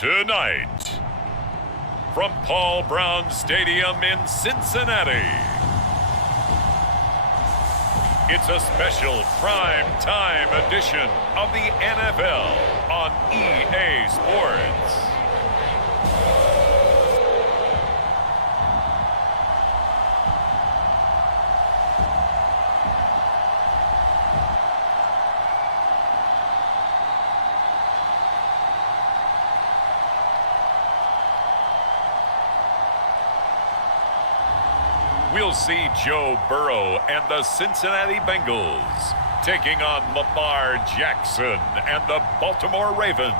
Tonight, from Paul Brown Stadium in Cincinnati, it's a special prime time edition of the NFL on EA Sports. We'll see Joe Burrow and the Cincinnati Bengals taking on Lamar Jackson and the Baltimore Ravens.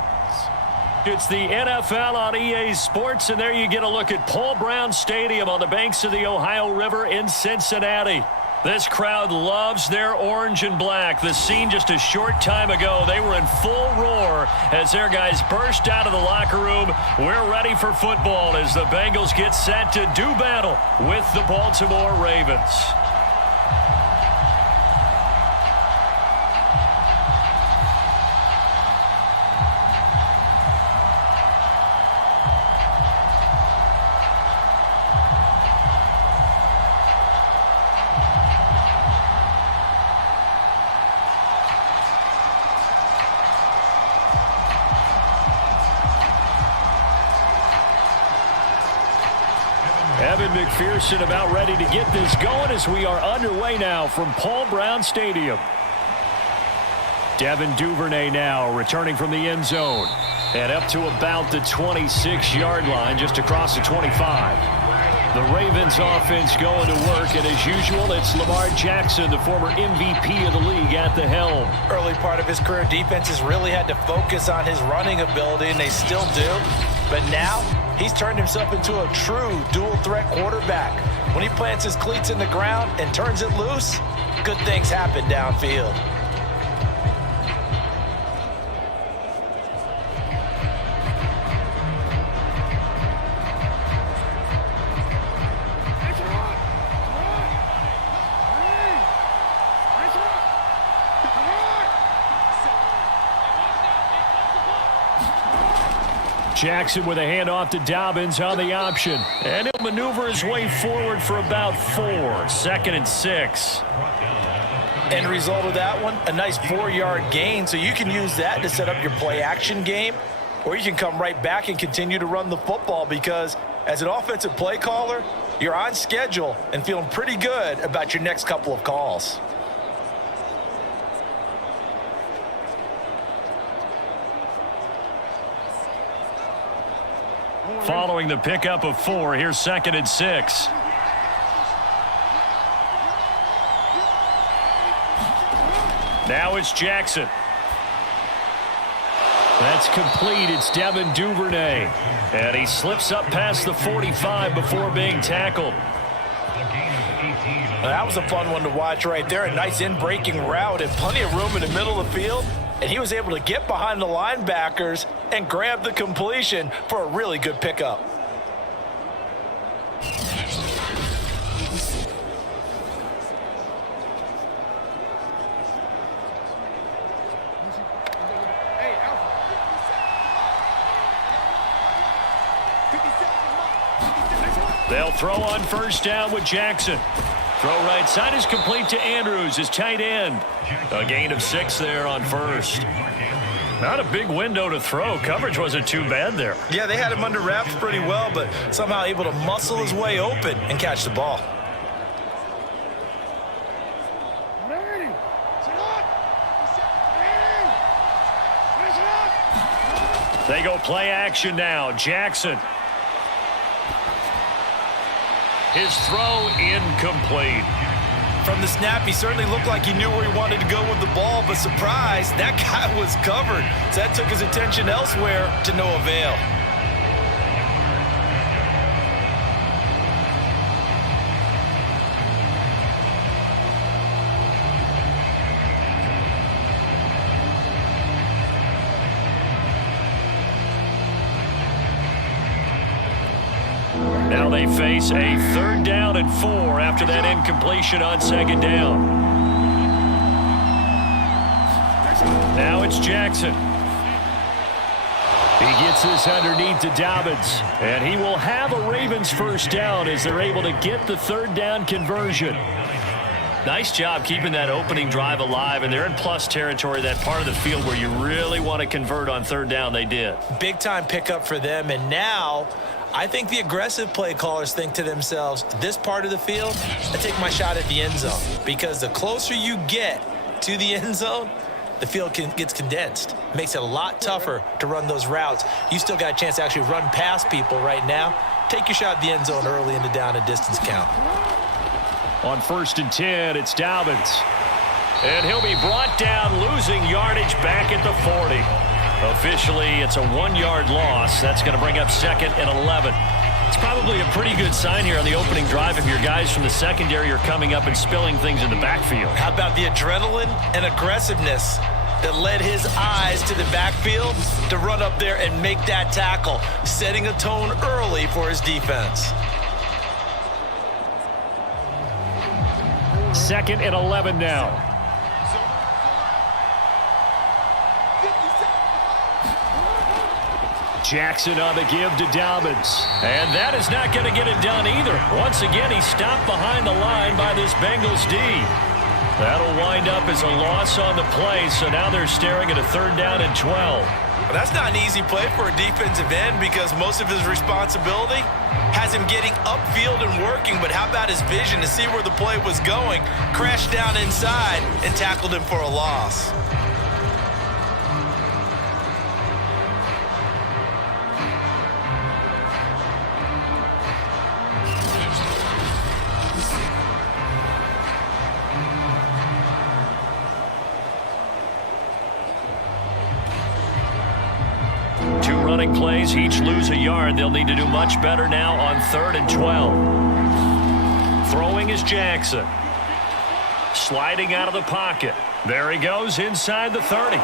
It's the NFL on EA Sports, and there you get a look at Paul Brown Stadium on the banks of the Ohio River in Cincinnati. This crowd loves their orange and black. The scene just a short time ago, they were in full roar as their guys burst out of the locker room. We're ready for football as the Bengals get set to do battle with the Baltimore Ravens. Evan McPherson about ready to get this going as we are underway now from Paul Brown Stadium. Devin Duvernay now returning from the end zone and up to about the 26-yard line, just across the 25. The Ravens offense going to work, and as usual, it's Lamar Jackson, the former MVP of the league, at the helm. Early part of his career, defenses really had to focus on his running ability, and they still do. But now, he's turned himself into a true dual-threat quarterback. When he plants his cleats in the ground and turns it loose, good things happen downfield. Jackson with a handoff to Dobbins on the option. And he'll maneuver his way forward for about 4. 2nd and 6. End result of that one, a nice 4-yard gain. So you can use that to set up your play-action game, or you can come right back and continue to run the football, because as an offensive play caller, you're on schedule and feeling pretty good about your next couple of calls. Following the pickup of 4, here's 2nd and 6. Now it's Jackson. That's complete. It's Devin Duvernay. And he slips up past the 45 before being tackled. That was a fun one to watch right there. A nice in-breaking route and plenty of room in the middle of the field. And he was able to get behind the linebackers and grab the completion for a really good pickup. They'll throw on first down with Jackson. Throw right side is complete to Andrews, his tight end. A gain of 6 there on first. Not a big window to throw. Coverage wasn't too bad there. Yeah, they had him under wraps pretty well, but somehow able to muscle his way open and catch the ball. They go play action now. Jackson. His throw incomplete. From the snap, he certainly looked like he knew where he wanted to go with the ball, but surprise, that guy was covered. So that took his attention elsewhere to no avail. Now they face a 3rd down and 4 after that incompletion on 2nd down. Now it's Jackson. He gets this underneath to Dobbins, and he will have a Ravens first down as they're able to get the third down conversion. Nice job keeping that opening drive alive, and they're in plus territory, that part of the field where you really want to convert on third down. They did. Big-time pickup for them, and now I think the aggressive play callers think to themselves, this part of the field, I take my shot at the end zone, because the closer you get to the end zone, the field gets condensed. Makes it a lot tougher to run those routes. You still got a chance to actually run past people right now. Take your shot at the end zone early in the down and distance count. On 1st and 10, it's Dobbins. And he'll be brought down, losing yardage back at the 40. Officially, it's a 1-yard loss. That's going to bring up 2nd and 11. It's probably a pretty good sign here on the opening drive if your guys from the secondary are coming up and spilling things in the backfield. How about the adrenaline and aggressiveness that led his eyes to the backfield to run up there and make that tackle, setting a tone early for his defense. 2nd and 11 now. Jackson on the give to Dobbins. And that is not going to get it done either. Once again, he's stopped behind the line by this Bengals D. That'll wind up as a loss on the play, so now they're staring at a 3rd down and 12. Well, that's not an easy play for a defensive end because most of his responsibility has him getting upfield and working, but how about his vision to see where the play was going, crashed down inside, and tackled him for a loss. Running plays, each lose a yard. They'll need to do much better now on 3rd and 12. Throwing is Jackson. Sliding out of the pocket. There he goes inside the 30.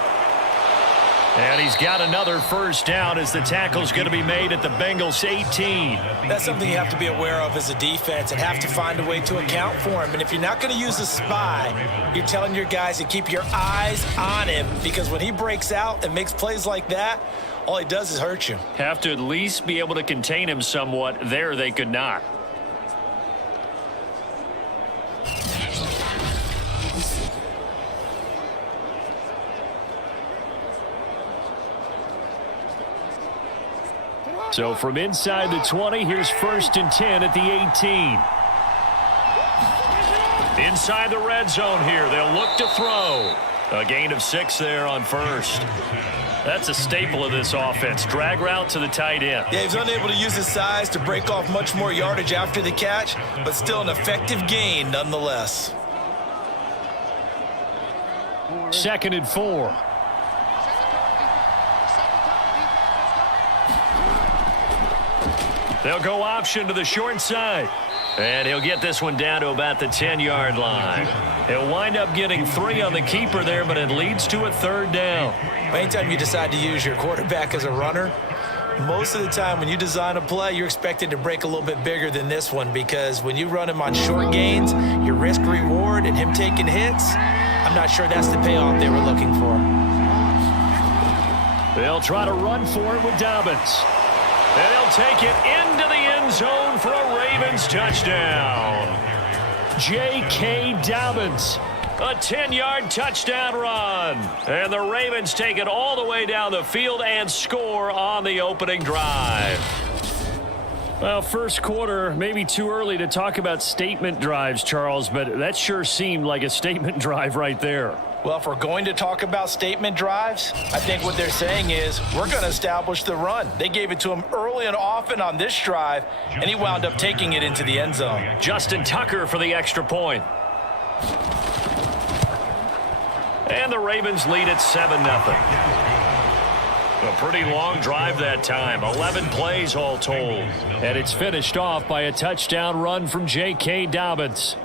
And he's got another first down as the tackle's going to be made at the Bengals 18. That's something you have to be aware of as a defense and have to find a way to account for him. And if you're not going to use a spy, you're telling your guys to keep your eyes on him because when he breaks out and makes plays like that, all he does is hurt you. Have to at least be able to contain him somewhat. There they could not. So from inside the 20, here's 1st and 10 at the 18. Inside the red zone here, they'll look to throw. A gain of 6 there on 1st. That's a staple of this offense. Drag route to the tight end. Yeah, he's unable to use his size to break off much more yardage after the catch, but still an effective gain nonetheless. 2nd and 4. They'll go option to the short side. And he'll get this one down to about the 10-yard line. He'll wind up getting 3 on the keeper there, but it leads to a 3rd down. Anytime you decide to use your quarterback as a runner, most of the time when you design a play, you're expected to break a little bit bigger than this one because when you run him on short gains, your risk-reward and him taking hits, I'm not sure that's the payoff they were looking for. They'll try to run for it with Dobbins. And they'll take it into the end zone for a Ravens touchdown. J.K. Dobbins, a 10-yard touchdown run. And the Ravens take it all the way down the field and score on the opening drive. Well, first quarter, maybe too early to talk about statement drives, Charles, but that sure seemed like a statement drive right there. Well, if we're going to talk about statement drives, I think what they're saying is we're going to establish the run. They gave it to him early and often on this drive, and he wound up taking it into the end zone. Justin Tucker for the extra point. And the Ravens lead at 7-0. A pretty long drive that time, 11 plays all told. And it's finished off by a touchdown run from J.K. Dobbins.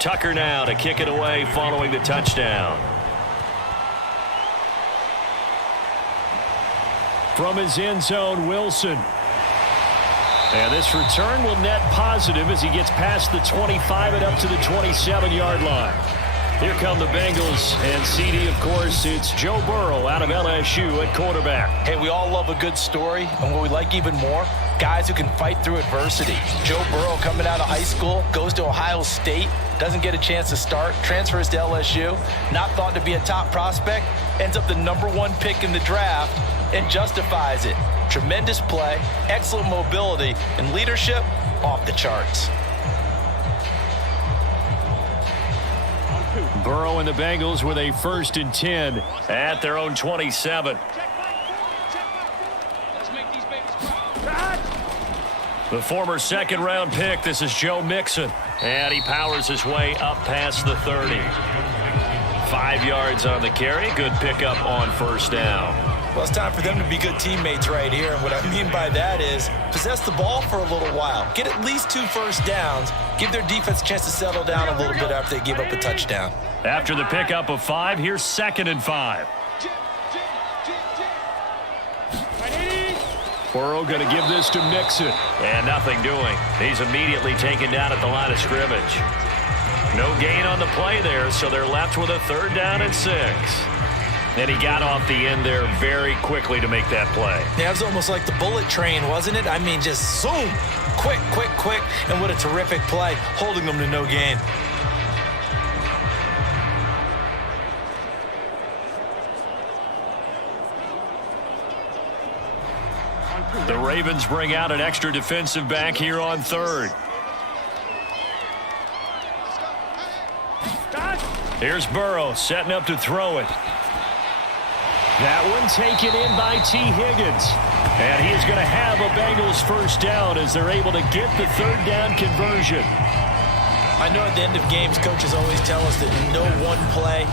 Tucker now to kick it away following the touchdown. From his end zone, Wilson. And this return will net positive as he gets past the 25 and up to the 27-yard line. Here come the Bengals, and CD, of course, it's Joe Burrow out of LSU at quarterback. Hey, we all love a good story, and what we like even more, guys who can fight through adversity. Joe Burrow coming out of high school, goes to Ohio State, doesn't get a chance to start, transfers to LSU, not thought to be a top prospect, ends up the #1 pick in the draft, and justifies it. Tremendous play, excellent mobility, and leadership off the charts. Burrow and the Bengals with a 1st and 10 at their own 27. The former 2nd-round pick, this is Joe Mixon. And he powers his way up past the 30. 5 yards on the carry. Good pickup on 1st down. Well, it's time for them to be good teammates right here. And what I mean by that is possess the ball for a little while. Get at least 2 first downs. Give their defense a chance to settle down a little bit after they give up a touchdown. After the pickup of 5, here's 2nd and 5. Burrow going to give this to Mixon. And nothing doing. He's immediately taken down at the line of scrimmage. No gain on the play there, so they're left with a 3rd down and 6. And he got off the end there very quickly to make that play. Yeah, it was almost like the bullet train, wasn't it? I mean, just zoom. Quick, quick, quick. And what a terrific play, holding them to no gain. The Ravens bring out an extra defensive back here on 3rd. Here's Burrow setting up to throw it. That one taken in by T. Higgins. And he is going to have a Bengals 1st down as they're able to get the 3rd down conversion. I know at the end of games, coaches always tell us that no one play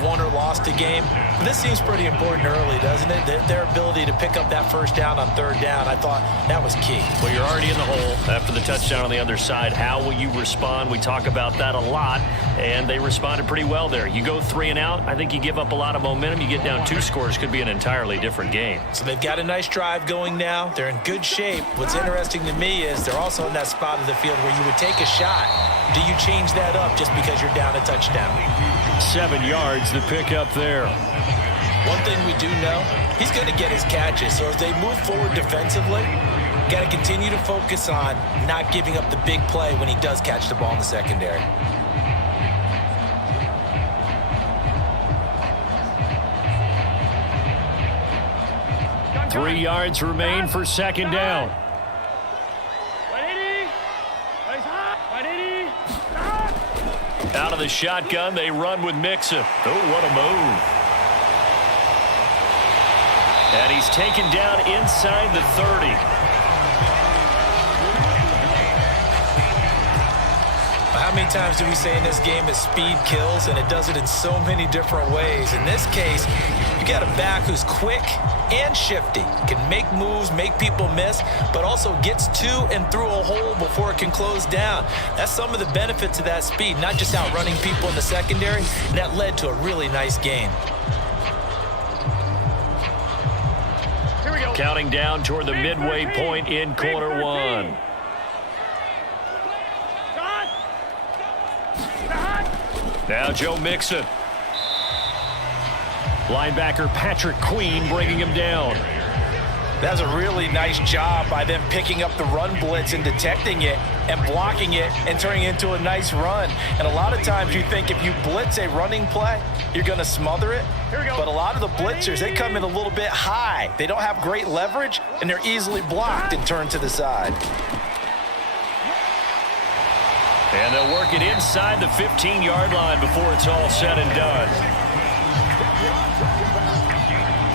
won or lost a game. But this seems pretty important early, doesn't it? Their ability to pick up that 1st down on 3rd down, I thought that was key. Well, you're already in the hole after the touchdown on the other side. How will you respond? We talk about that a lot, and they responded pretty well there. You go 3 and out, I think you give up a lot of momentum. You get down 2 scores, could be an entirely different game. So they've got a nice drive going now. They're in good shape. What's interesting to me is they're also in that spot of the field where you would take a shot. Do you change that up just because you're down a touchdown? 7 yards, the pickup there. One thing we do know, he's going to get his catches. So as they move forward defensively, got to continue to focus on not giving up the big play when he does catch the ball in the secondary. Three yards remain for 2nd down. Out of the shotgun, they run with Mixon. Oh, what a move. And he's taken down inside the 30. How many times do we say in this game that speed kills, and it does it in so many different ways? In this case, you got a back who's quick and shifty, can make moves, make people miss, but also gets to and through a hole before it can close down. That's some of the benefits of that speed, not just outrunning people in the secondary, and that led to a really nice gain. Here we go. Counting down toward the midway point in quarter 1. Now Joe Mixon. Linebacker Patrick Queen bringing him down. That was a really nice job by them picking up the run blitz and detecting it and blocking it and turning it into a nice run. And a lot of times you think if you blitz a running play, you're going to smother it. But a lot of the blitzers, they come in a little bit high. They don't have great leverage, and they're easily blocked and turned to the side. And they'll work it inside the 15-yard line before it's all said and done.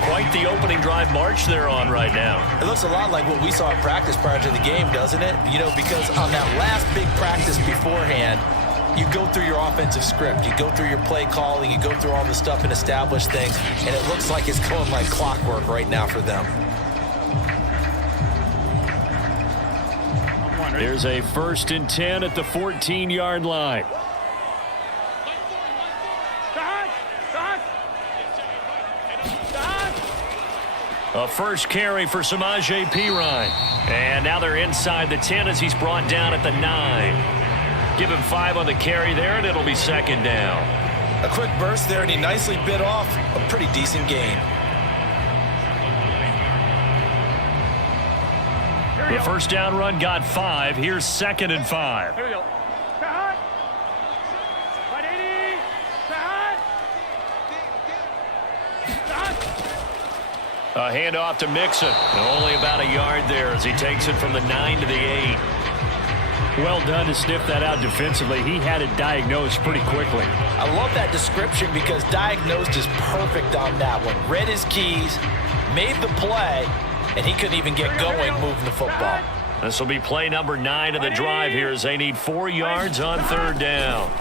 Quite the opening drive march they're on right now. It looks a lot like what we saw in practice prior to the game, doesn't it? You know, because on that last big practice beforehand, you go through your offensive script, you go through your play calling, you go through all the stuff and establish things, and it looks like it's going like clockwork right now for them. Here's a 1st and 10 at the 14-yard line. A first carry for Samaje Perine. And now they're inside the 10 as he's brought down at the 9. Give him 5 on the carry there, and it'll be second down. A quick burst there, and he nicely bit off a pretty decent gain. The first down run got 5. Here's 2nd and 5. Here we go. A handoff to Mixon. Only about a yard there as he takes it from the 9 to the 8. Well done to sniff that out defensively. He had it diagnosed pretty quickly. I love that description because diagnosed is perfect on that one. Read his keys, made the play, and he couldn't even get going moving the football. This will be play number 9 of the drive here as they need 4 yards on 3rd down.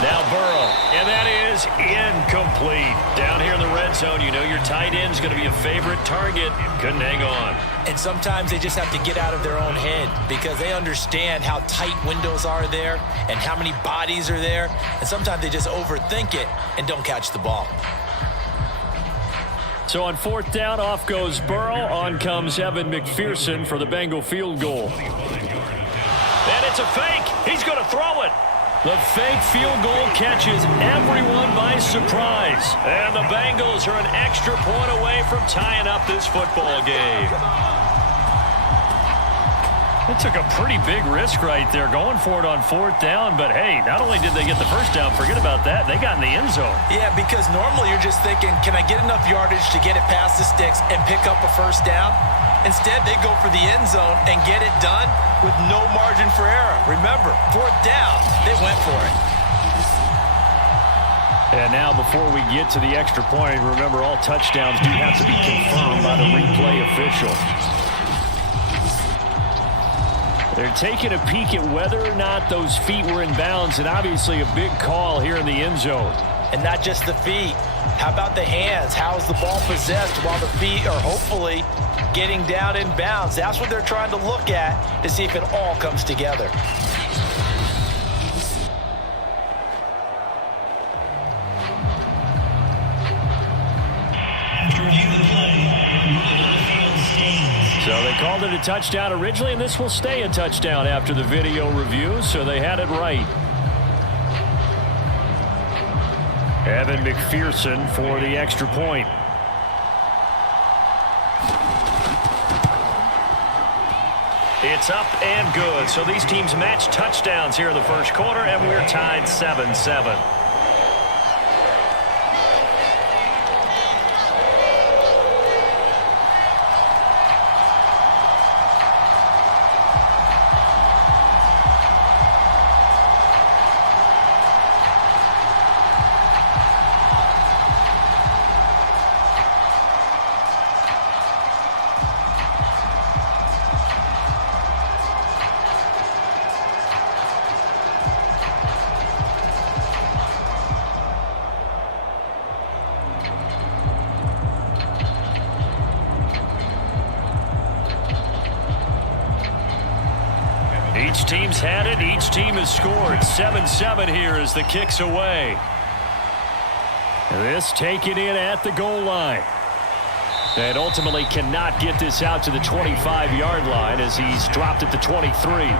Now Burrow, and that is incomplete. Down here in the red zone, you know your tight end's going to be a favorite target. Couldn't hang on. And sometimes they just have to get out of their own head because they understand how tight windows are there and how many bodies are there. And sometimes they just overthink it and don't catch the ball. So on 4th down, off goes Burrow. On comes Evan McPherson for the Bengal field goal. And it's a fake. He's going to throw it. The fake field goal catches everyone by surprise. And the Bengals are an extra point away from tying up this football game. It took a pretty big risk right there going for it on 4th down. But, hey, not only did they get the first down, forget about that, they got in the end zone. Yeah, because normally you're just thinking, can I get enough yardage to get it past the sticks and pick up a first down? Instead, they go for the end zone and get it done with no margin for error. Remember, 4th down, they went for it. And now before we get to the extra point, remember all touchdowns do have to be confirmed by the replay official. They're taking a peek at whether or not those feet were in bounds, and obviously a big call here in the end zone. And not just the feet. How about the hands? How is the ball possessed while the feet are hopefully getting down in bounds? That's what they're trying to look at to see if it all comes together. So they called it a touchdown originally, and this will stay a touchdown after the video review, so they had it right. Evan McPherson for the extra point. It's up and good. So these teams match touchdowns here in the first quarter, and we're tied 7-7. Each team's had it. Each team has scored. 7-7 here as the kick's away. This taken in at the goal line. And ultimately cannot get this out to the 25-yard line as he's dropped at the 23.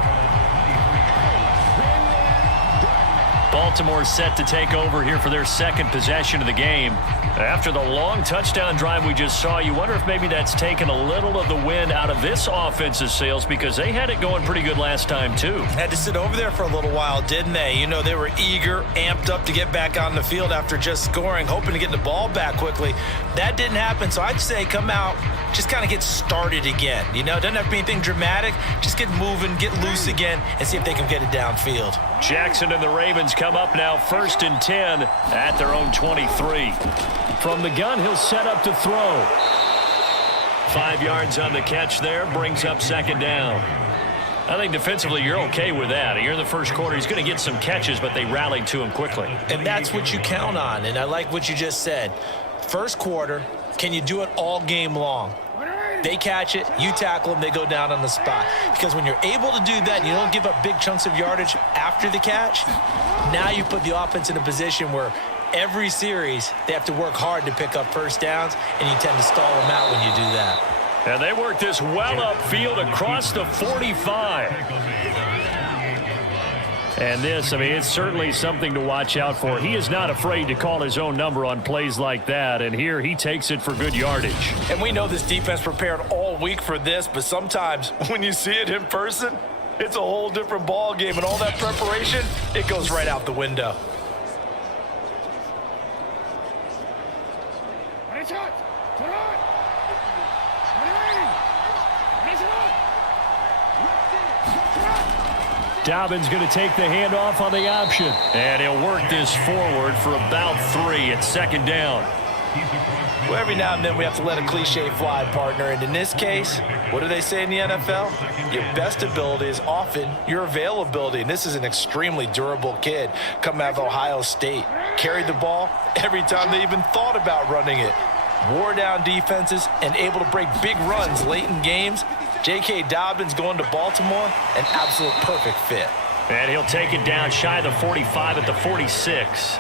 Baltimore set to take over here for their second possession of the game. After the long touchdown drive we just saw, you wonder if maybe that's taken a little of the wind out of this offense's sails because they had it going pretty good last time too. Had to sit over there for a little while, didn't they? You know, they were eager, amped up to get back on the field after just scoring, hoping to get the ball back quickly. That didn't happen, so I'd say come out, just kind of get started again. You know, it doesn't have to be anything dramatic. Just get moving, get loose again, and see if they can get it downfield. Jackson and the Ravens come up now 1st and 10 at their own 23. From the gun, he'll set up to throw. 5 yards on the catch there, brings up second down. I think defensively you're okay with that. You're in the first quarter. He's going to get some catches, but they rallied to him quickly. And that's what you count on, and I like what you just said. First quarter, can you do it all game long? They catch it, you tackle them, they go down on the spot. Because when you're able to do that and you don't give up big chunks of yardage after the catch, now you put the offense in a position where every series, they have to work hard to pick up first downs, and you tend to stall them out when you do that. And they work this well upfield across the 45. And this, I mean, it's certainly something to watch out for. He is not afraid to call his own number on plays like that, and here he takes it for good yardage. And we know this defense prepared all week for this, but sometimes when you see it in person, it's a whole different ball game, and all that preparation, it goes right out the window. Dobbins going to take the handoff on the option. And he'll work this forward for about 3 at second down. Well, every now and then we have to let a cliche fly, partner. And in this case, what do they say in the NFL? Your best ability is often your availability. And this is an extremely durable kid coming out of Ohio State. Carried the ball every time they even thought about running it. Wore down defenses and able to break big runs late in games. J.K. Dobbins going to Baltimore, an absolute perfect fit. And he'll take it down shy of the 45 at the 46.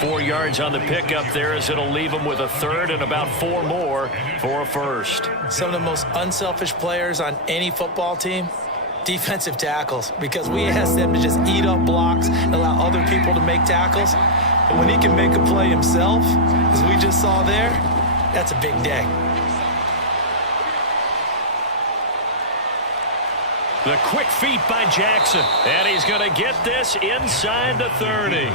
4 yards on the pickup there as it'll leave him with a third and about 4 more for a first. Some of the most unselfish players on any football team, defensive tackles, because we ask them to just eat up blocks and allow other people to make tackles. But when he can make a play himself, as we just saw there, that's a big day. The quick feet by Jackson. And he's going to get this inside the 30.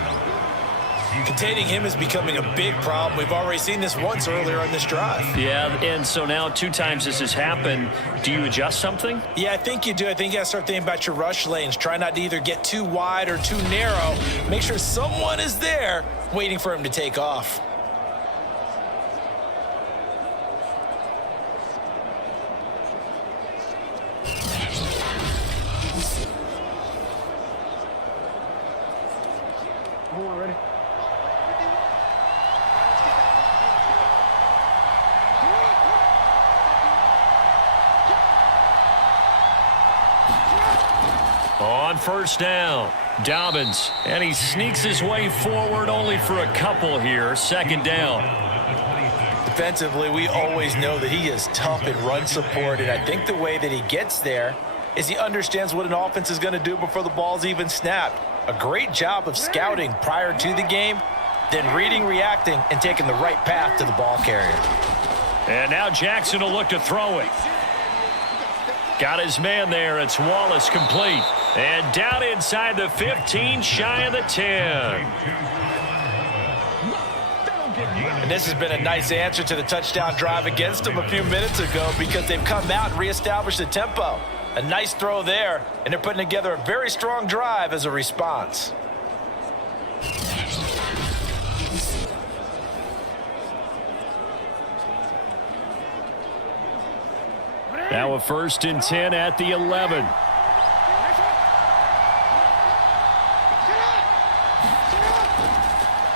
Containing him is becoming a big problem. We've already seen this once earlier on this drive. Yeah, and so now 2 times this has happened. Do you adjust something? Yeah, I think you do. I think you got to start thinking about your rush lanes. Try not to either get too wide or too narrow. Make sure someone is there waiting for him to take off. On first down, Dobbins, and he sneaks his way forward only for a couple here. Second down. Defensively, we always know that he is tough in run support, and I think the way that he gets there is he understands what an offense is going to do before the ball's even snapped. A great job of scouting prior to the game, then reading, reacting, and taking the right path to the ball carrier. And now Jackson will look to throw it. Got his man there. It's Wallace complete. And down inside the 15, shy of the 10. And this has been a nice answer to the touchdown drive against them a few minutes ago because they've come out and reestablished the tempo. A nice throw there, and they're putting together a very strong drive as a response. Now a 1st and 10 at the 11.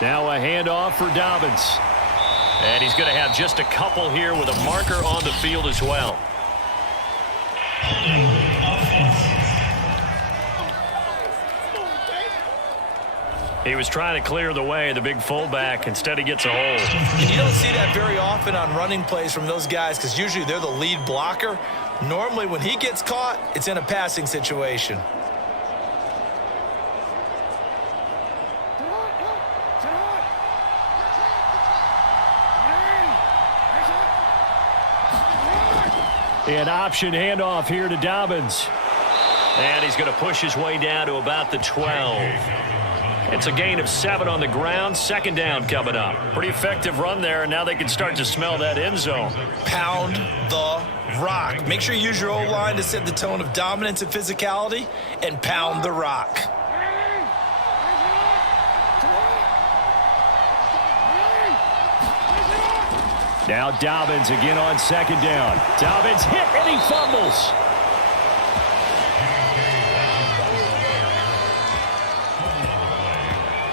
Now a handoff for Dobbins. And he's going to have just a couple here with a marker on the field as well. He was trying to clear the way, the big fullback. Instead, he gets a hold. And you don't see that very often on running plays from those guys because usually they're the lead blocker. Normally, when he gets caught, it's in a passing situation. An option handoff here to Dobbins. And he's going to push his way down to about the 12. It's a gain of 7 on the ground. Second down coming up. Pretty effective run there, and now they can start to smell that end zone. Pound the rock. Make sure you use your O-line to set the tone of dominance and physicality, and pound the rock. Now Dobbins again on second down. Dobbins hit, and he fumbles.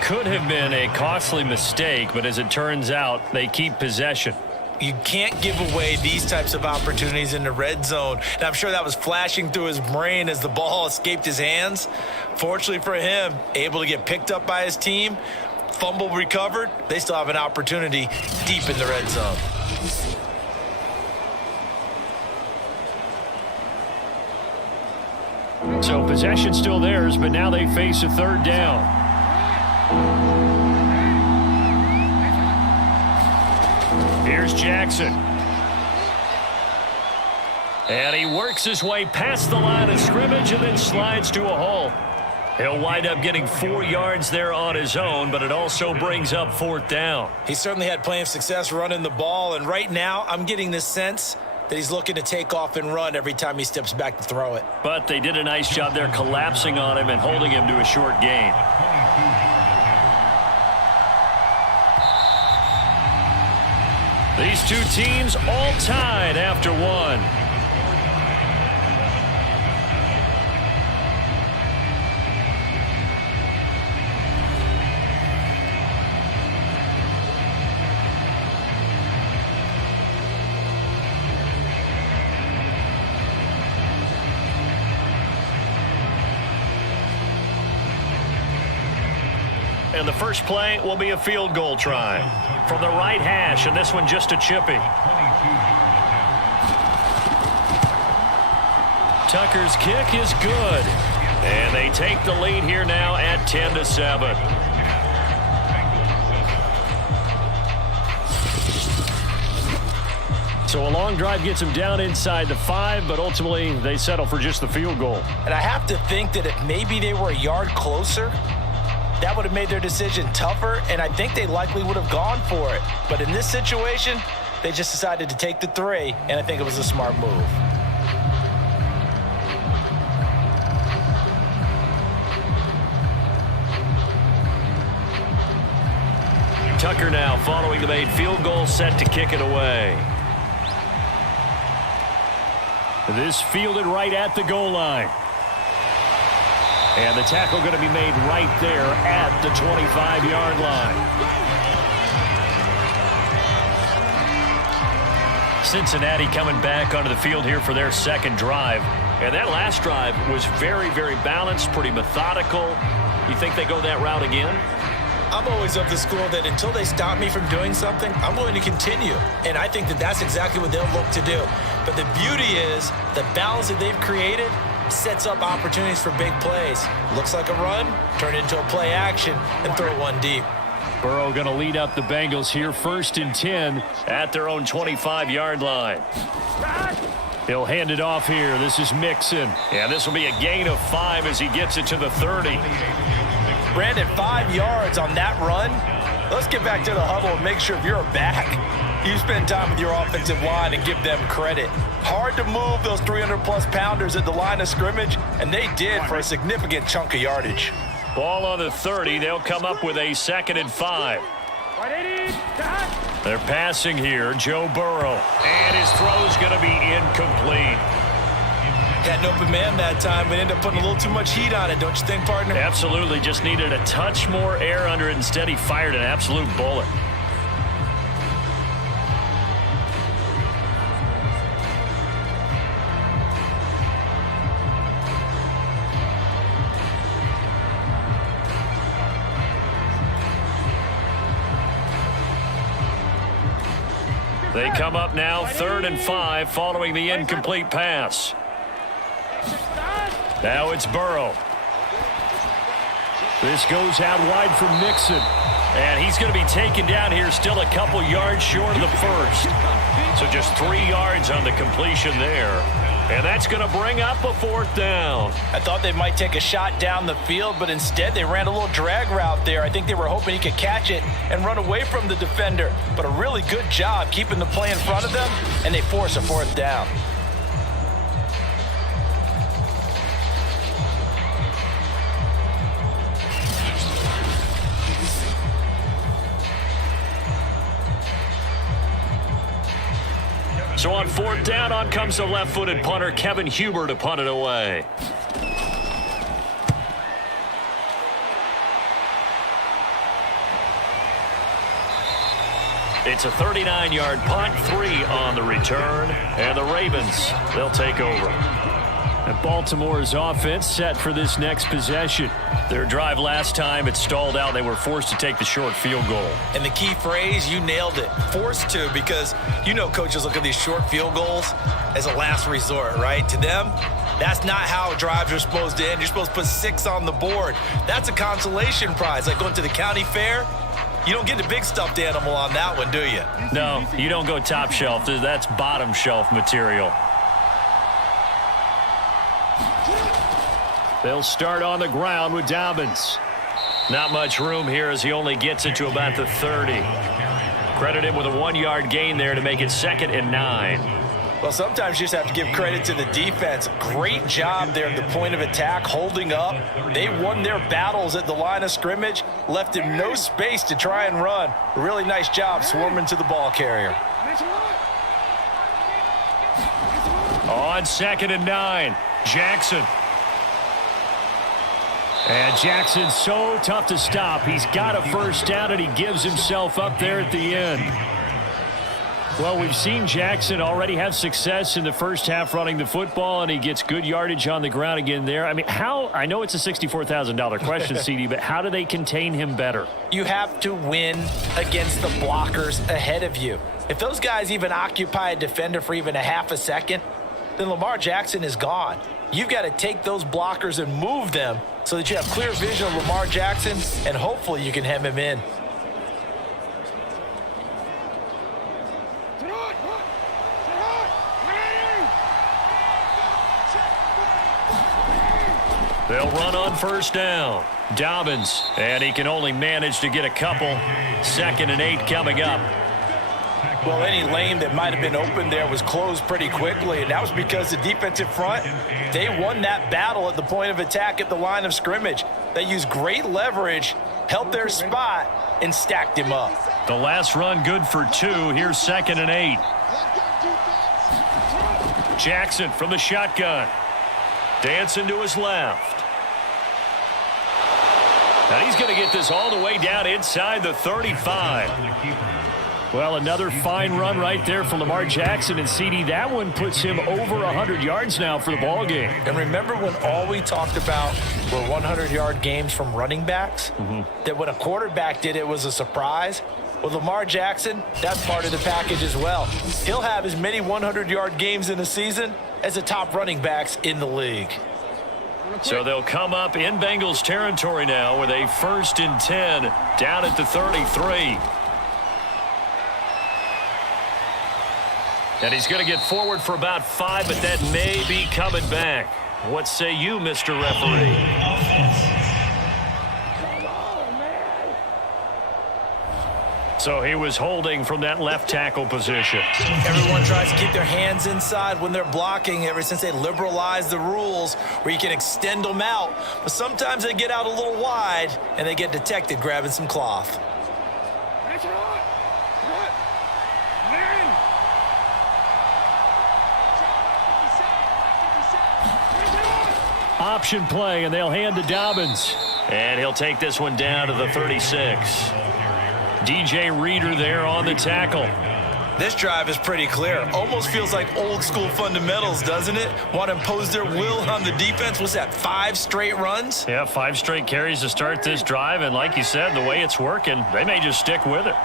Could have been a costly mistake, but as it turns out, they keep possession. You can't give away these types of opportunities in the red zone. And I'm sure that was flashing through his brain as the ball escaped his hands. Fortunately for him, able to get picked up by his team. fumble recovered, they still have an opportunity deep in the red zone. So possession still theirs, but now they face a third down. Here's Jackson. And he works his way past the line of scrimmage and then slides to a hole. He'll wind up getting 4 yards there on his own, but it also brings up 4th down. He certainly had plenty of success running the ball, and right now I'm getting this sense that he's looking to take off and run every time he steps back to throw it. But they did a nice job there collapsing on him and holding him to a short gain. These two teams all tied after one. And the first play will be a field goal try from the right hash, and this one just a chippy. Tucker's kick is good. And they take the lead here now at 10-7. So a long drive gets them down inside the 5, but ultimately they settle for just the field goal. And I have to think that if maybe they were a yard closer, that would have made their decision tougher, and I think they likely would have gone for it. But in this situation, they just decided to take the 3, and I think it was a smart move. Tucker now following the made field goal, set to kick it away. This fielded right at the goal line. And the tackle going to be made right there at the 25-yard line. Cincinnati coming back onto the field here for their second drive. And that last drive was very, very balanced, pretty methodical. You think they go that route again? I'm always of the school that until they stop me from doing something, I'm willing to continue. And I think that that's exactly what they'll look to do. But the beauty is the balance that they've created sets up opportunities for big plays. Looks like a run, turn it into a play action, and throw one deep. Burrow going to lead up the Bengals here 1st and 10 at their own 25-yard line. He'll hand it off here. This is Mixon. And this will be a gain of 5 as he gets it to the 30. Brandon, 5 yards on that run. Let's get back to the huddle and make sure if you're a back, you spend time with your offensive line and give them credit. Hard to move those 300-plus pounders at the line of scrimmage, and they did for a significant chunk of yardage. Ball on the 30. They'll come up with a 2nd and 5. They're passing here, Joe Burrow. And his throw's going to be incomplete. Had an open man that time, but ended up putting a little too much heat on it, don't you think, partner? Absolutely. Just needed a touch more air under it. Instead, he fired an absolute bullet. They come up now 3rd and 5 following the incomplete pass. Now it's Burrow. This goes out wide for Mixon. And he's going to be taken down here still a couple yards short of the first. So just 3 yards on the completion there. And that's going to bring up a 4th down. I thought they might take a shot down the field, but instead they ran a little drag route there. I think they were hoping he could catch it and run away from the defender. But a really good job keeping the play in front of them, and they force a 4th down. So on 4th down, on comes the left-footed punter, Kevin Huber, to punt it away. It's a 39-yard punt, 3 on the return, and the Ravens, they'll take over. And Baltimore's offense set for this next possession. Their drive last time, it stalled out. They were forced to take the short field goal. And the key phrase, you nailed it, forced to, because you know coaches look at these short field goals as a last resort, right? To them, that's not how drives are supposed to end. You're supposed to put 6 on the board. That's a consolation prize, like going to the county fair. You don't get the big stuffed animal on that one, do you? No, you don't go top shelf. That's bottom shelf material. They'll start on the ground with Dobbins. Not much room here as he only gets it to about the 30. Credit him with a 1-yard gain there to make it 2nd and 9. Well, sometimes you just have to give credit to the defense. Great job there at the point of attack, holding up. They won their battles at the line of scrimmage, left him no space to try and run. A really nice job swarming to the ball carrier. On 2nd and 9, Jackson. And Jackson's so tough to stop. He's got a first down, and he gives himself up there at the end. Well, we've seen Jackson already have success in the first half running the football, and he gets good yardage on the ground again there. I mean, I know it's a $64,000 question, CD, but how do they contain him better? You have to win against the blockers ahead of you. If those guys even occupy a defender for even a half a second, then Lamar Jackson is gone. You've got to take those blockers and move them so that you have clear vision of Lamar Jackson, and hopefully you can hem him in. They'll run on first down. Dobbins, and he can only manage to get a couple. 2nd and 8 coming up. Well, any lane that might have been open there was closed pretty quickly, and that was because the defensive front, they won that battle at the point of attack at the line of scrimmage. They used great leverage, held their spot, and stacked him up. The last run good for 2. Here's 2nd and 8. Jackson from the shotgun. Dancing to his left. And he's going to get this all the way down inside the 35. Well, another fine run right there for Lamar Jackson, and CD, that one puts him over 100 yards now for the ball game. And remember when all we talked about were 100-yard games from running backs? That when a quarterback did it was a surprise? With Lamar Jackson, that's part of the package as well. He'll have as many 100-yard games in a season as the top running backs in the league. So they'll come up in Bengals territory now with a 1st and 10 down at the 33. And he's going to get forward for about 5, but that may be coming back. What say you, Mr. Referee? So he was holding from that left tackle position. Everyone tries to keep their hands inside when they're blocking ever since they liberalized the rules where you can extend them out. But sometimes they get out a little wide and they get detected grabbing some cloth. Option play, and they'll hand to Dobbins. And he'll take this one down to the 36. DJ Reader there on the tackle. This drive is pretty clear. Almost feels like old school fundamentals, doesn't it? Want to impose their will on the defense. What's that, 5 straight runs? Yeah, 5 straight carries to start this drive. And like you said, the way it's working, they may just stick with it.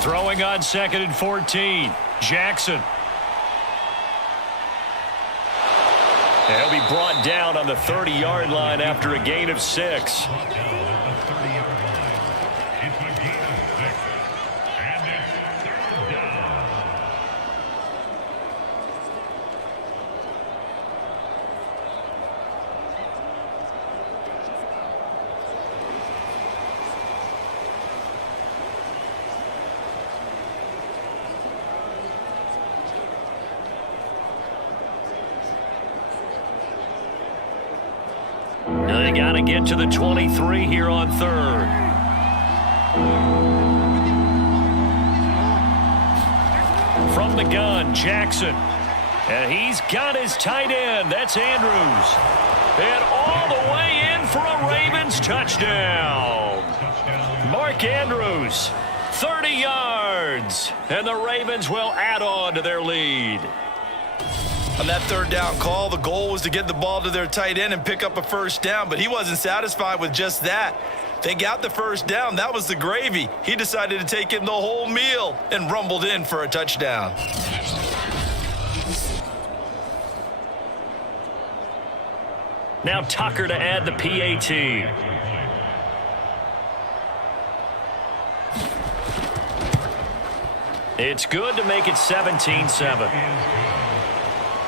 Throwing on 2nd and 14. Jackson. He'll be brought down on the 30-yard line after a gain of 6. They got to get to the 23 here on 3rd. From the gun, Jackson. And he's got his tight end. That's Andrews. And all the way in for a Ravens touchdown. Mark Andrews, 30 yards. is, and the Ravens will add on to their lead. On that third down call, the goal was to get the ball to their tight end and pick up a first down, but he wasn't satisfied with just that. They got the first down. That was the gravy. He decided to take in the whole meal and rumbled in for a touchdown. Now Tucker to add the PAT. It's good to make it 17-7.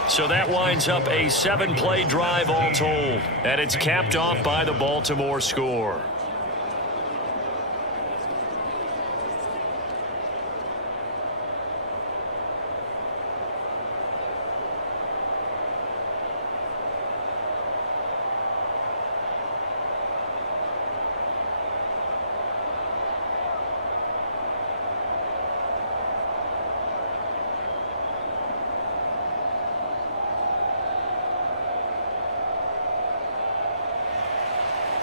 So that winds up a 7-play drive all told. And it's capped off by the Baltimore score.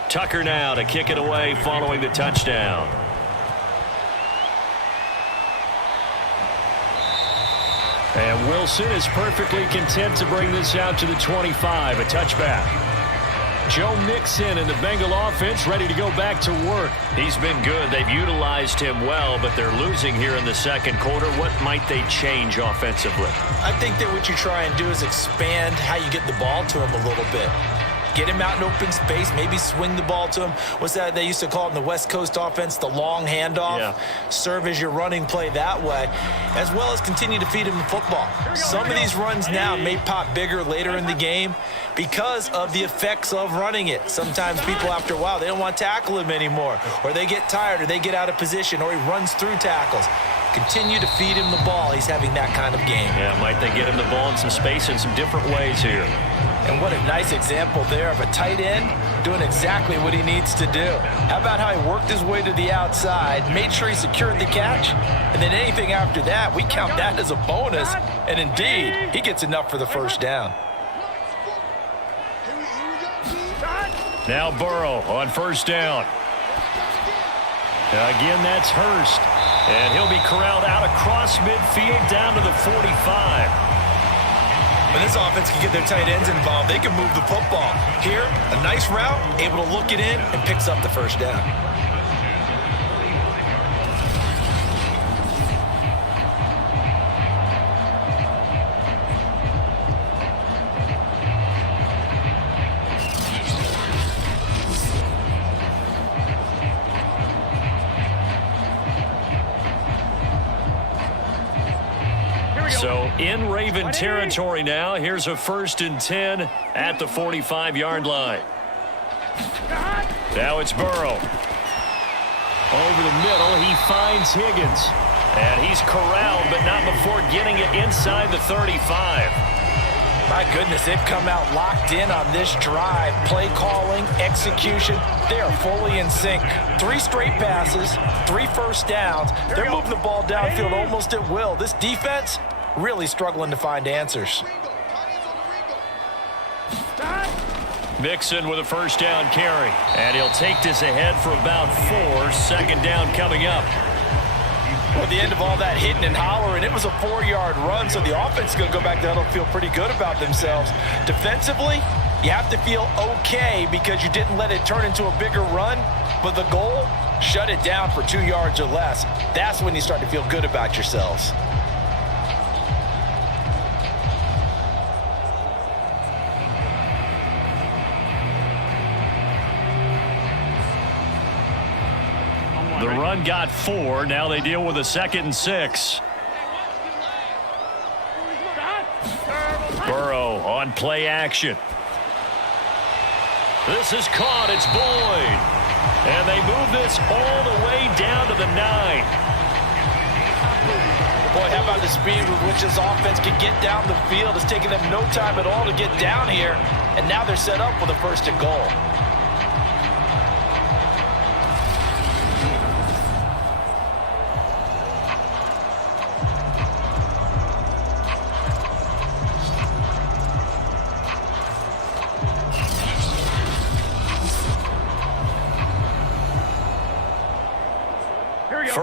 Tucker now to kick it away following the touchdown. And Wilson is perfectly content to bring this out to the 25, a touchback. Joe Mixon and the Bengal offense ready to go back to work. He's been good. They've utilized him well, but they're losing here in the second quarter. What might they change offensively? I think that what you try and do is expand how you get the ball to him a little bit. Get him out in open space, maybe swing the ball to him. What's that they used to call it in the West Coast offense, the long handoff? Yeah. Serve as your running play that way, as well as continue to feed him the football. Some of these runs now may pop bigger later in the game because of the effects of running it. Sometimes people, after a while, they don't want to tackle him anymore, or they get tired, or they get out of position, or he runs through tackles. Continue to feed him the ball. He's having that kind of game. Yeah, might they get him the ball in some space in some different ways here. And what a nice example there of a tight end doing exactly what he needs to do. How about how he worked his way to the outside, made sure he secured the catch, and then anything after that, we count that as a bonus. And indeed, he gets enough for the first down. Now Burrow on first down. Again, that's Hurst. And he'll be corralled out across midfield down to the 45. When this offense can get their tight ends involved, they can move the football. Here, a nice route, able to look it in, and picks up the first down. So in Raven territory now. Here's a 1st and 10 at the 45-yard line. Now it's Burrow. Over the middle, he finds Higgins. And he's corralled, but not before getting it inside the 35. My goodness, they've come out locked in on this drive. Play calling, execution, they are fully in sync. 3 straight passes, 3 first downs. They're moving the ball downfield almost at will. This defense really struggling to find answers. Mixon with a first down carry. And he'll take this ahead for about 4. Second down coming up. Well, at the end of all that hitting and hollering, it was a 4-yard run, so the offense is going to go back down and feel pretty good about themselves. Defensively, you have to feel okay because you didn't let it turn into a bigger run, but the goal, shut it down for 2 yards or less. That's when you start to feel good about yourselves. The run got 4. Now they deal with a 2nd and 6. Burrow on play action. This is caught. It's Boyd. And they move this all the way down to the 9. Boy, how about the speed with which this offense can get down the field? It's taking them no time at all to get down here. And now they're set up for the 1st and goal.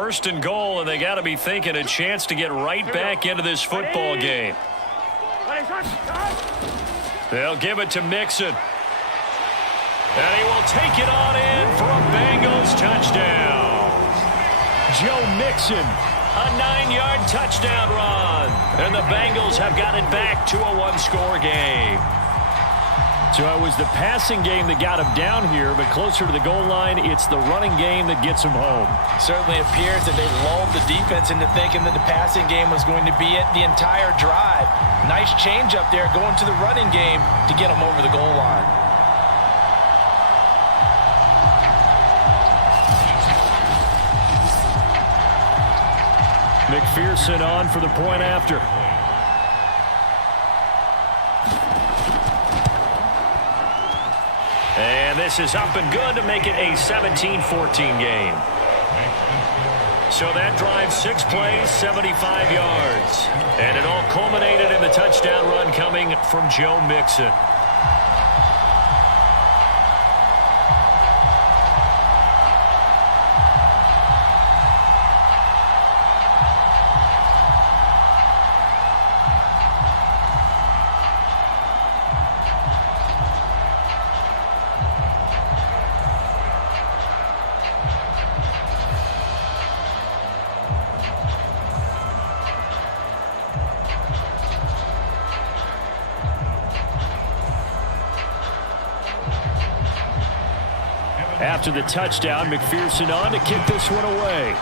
First and goal, and they got to be thinking a chance to get right back into this football game. They'll give it to Mixon. And he will take it on in for a Bengals touchdown. Joe Mixon, a 9-yard touchdown run. And the Bengals have got it back to a one-score game. So it was the passing game that got him down here, but closer to the goal line, it's the running game that gets him home. Certainly appears that they lulled the defense into thinking that the passing game was going to be it the entire drive. Nice change up there going to the running game to get him over the goal line. McPherson on for the point after. And this is up and good to make it a 17-14 game. So that drive, 6 plays, 75 yards. And it all culminated in the touchdown run coming from Joe Mixon. After the touchdown, McPherson on to kick this one away.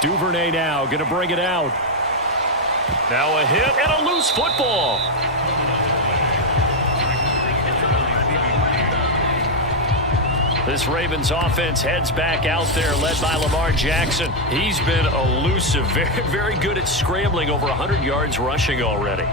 Duvernay now going to bring it out. Now a hit and a loose football. This Ravens offense heads back out there, led by Lamar Jackson. He's been elusive, very, very good at scrambling, over 100 yards rushing already.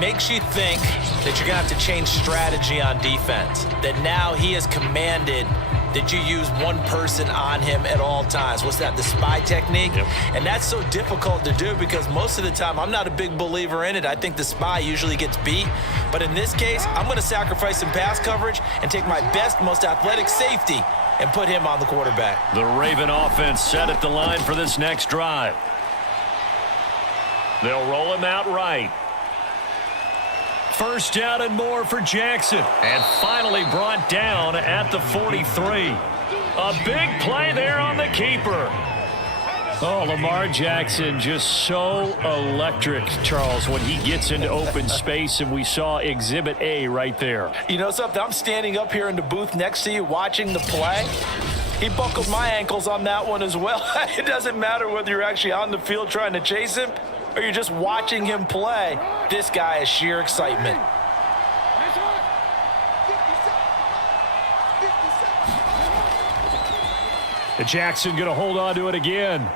Makes you think that you're going to have to change strategy on defense. That now he has commanded that you use one person on him at all times. What's that, the spy technique? Yep. And that's so difficult to do because most of the time I'm not a big believer in it. I think the spy usually gets beat. But in this case, I'm going to sacrifice some pass coverage and take my best, most athletic safety and put him on the quarterback. The Raven offense set at the line for this next drive. They'll roll him out right. First down and more for Jackson. And finally brought down at the 43. A big play there on the keeper. Oh, Lamar Jackson just so electric, Charles, when he gets into open space, and we saw Exhibit A right there. You know something? I'm standing up here in the booth next to you watching the play. He buckled my ankles on that one as well. It doesn't matter whether you're actually on the field trying to chase him or you're just watching him play. This guy is sheer excitement. Jackson going to hold on to it again.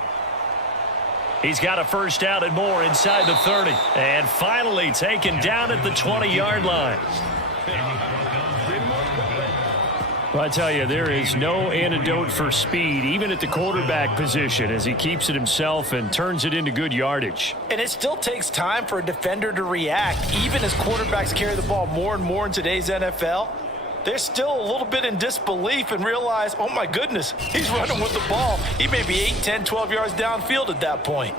He's got a first down and more inside the 30. And finally taken down at the 20-yard line. Well, I tell you, there is no antidote for speed, even at the quarterback position, as he keeps it himself and turns it into good yardage. And it still takes time for a defender to react. Even as quarterbacks carry the ball more and more in today's NFL, they're still a little bit in disbelief and realize, oh my goodness, he's running with the ball. He may be 8, 10, 12 yards downfield at that point.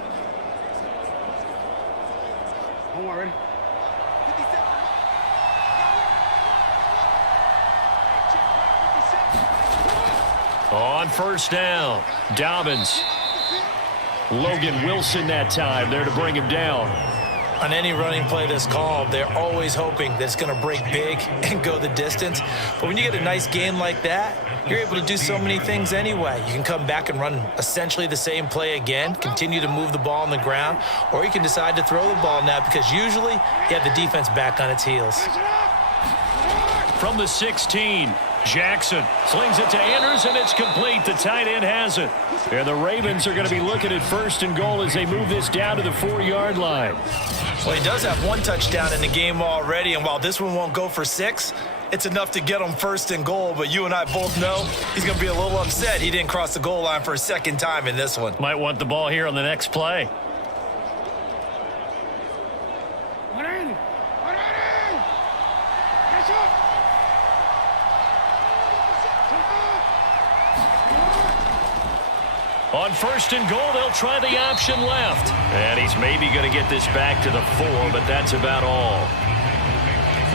Ready? On first down, Dobbins. Logan Wilson that time there to bring him down. On any running play that's called, they're always hoping that it's going to break big and go the distance. But when you get a nice gain like that, you're able to do so many things anyway. You can come back and run essentially the same play again, continue to move the ball on the ground, or you can decide to throw the ball now because usually you have the defense back on its heels. From the 16, Jackson slings it to Andrews, and it's complete. The tight end has it. And the Ravens are going to be looking at first and goal as they move this down to the 4-yard line. Well, he does have one touchdown in the game already, and while this one won't go for 6, it's enough to get him first and goal. But you and I both know he's going to be a little upset he didn't cross the goal line for a second time in this one. Might want the ball here on the next play. On first and goal, they'll try the option left. And he's maybe going to get this back to the 4, but that's about all.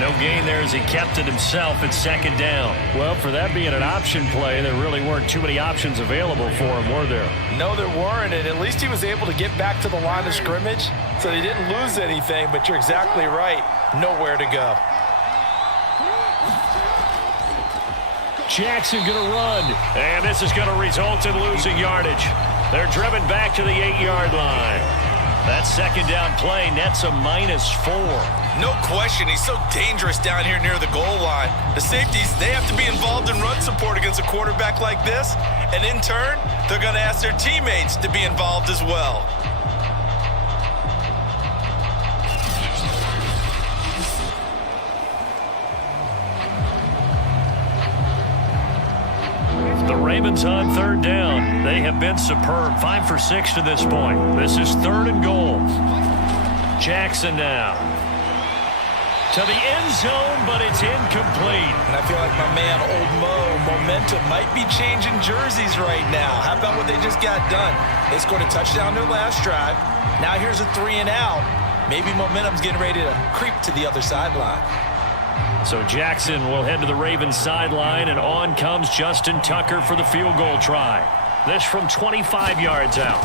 No gain there as he kept it himself at second down. Well, for that being an option play, there really weren't too many options available for him, were there? No, there weren't, and at least he was able to get back to the line of scrimmage, so he didn't lose anything, but you're exactly right. Nowhere to go. Jackson going to run, and this is going to result in losing yardage. They're driven back to the 8-yard line. That second down play nets a -4. No question, he's so dangerous down here near the goal line. The safeties, they have to be involved in run support against a quarterback like this, and in turn, they're going to ask their teammates to be involved as well. The Ravens on third down. They have been superb. 5 for 6 to this point. This is 3rd and goal. Jackson now to the end zone, but it's incomplete. And I feel like my man, Old Mo, momentum might be changing jerseys right now. How about what they just got done? They scored a touchdown their last drive. Now here's a 3 and out. Maybe momentum's getting ready to creep to the other sideline. So Jackson will head to the Ravens sideline, and on comes Justin Tucker for the field goal try. This from 25 yards out.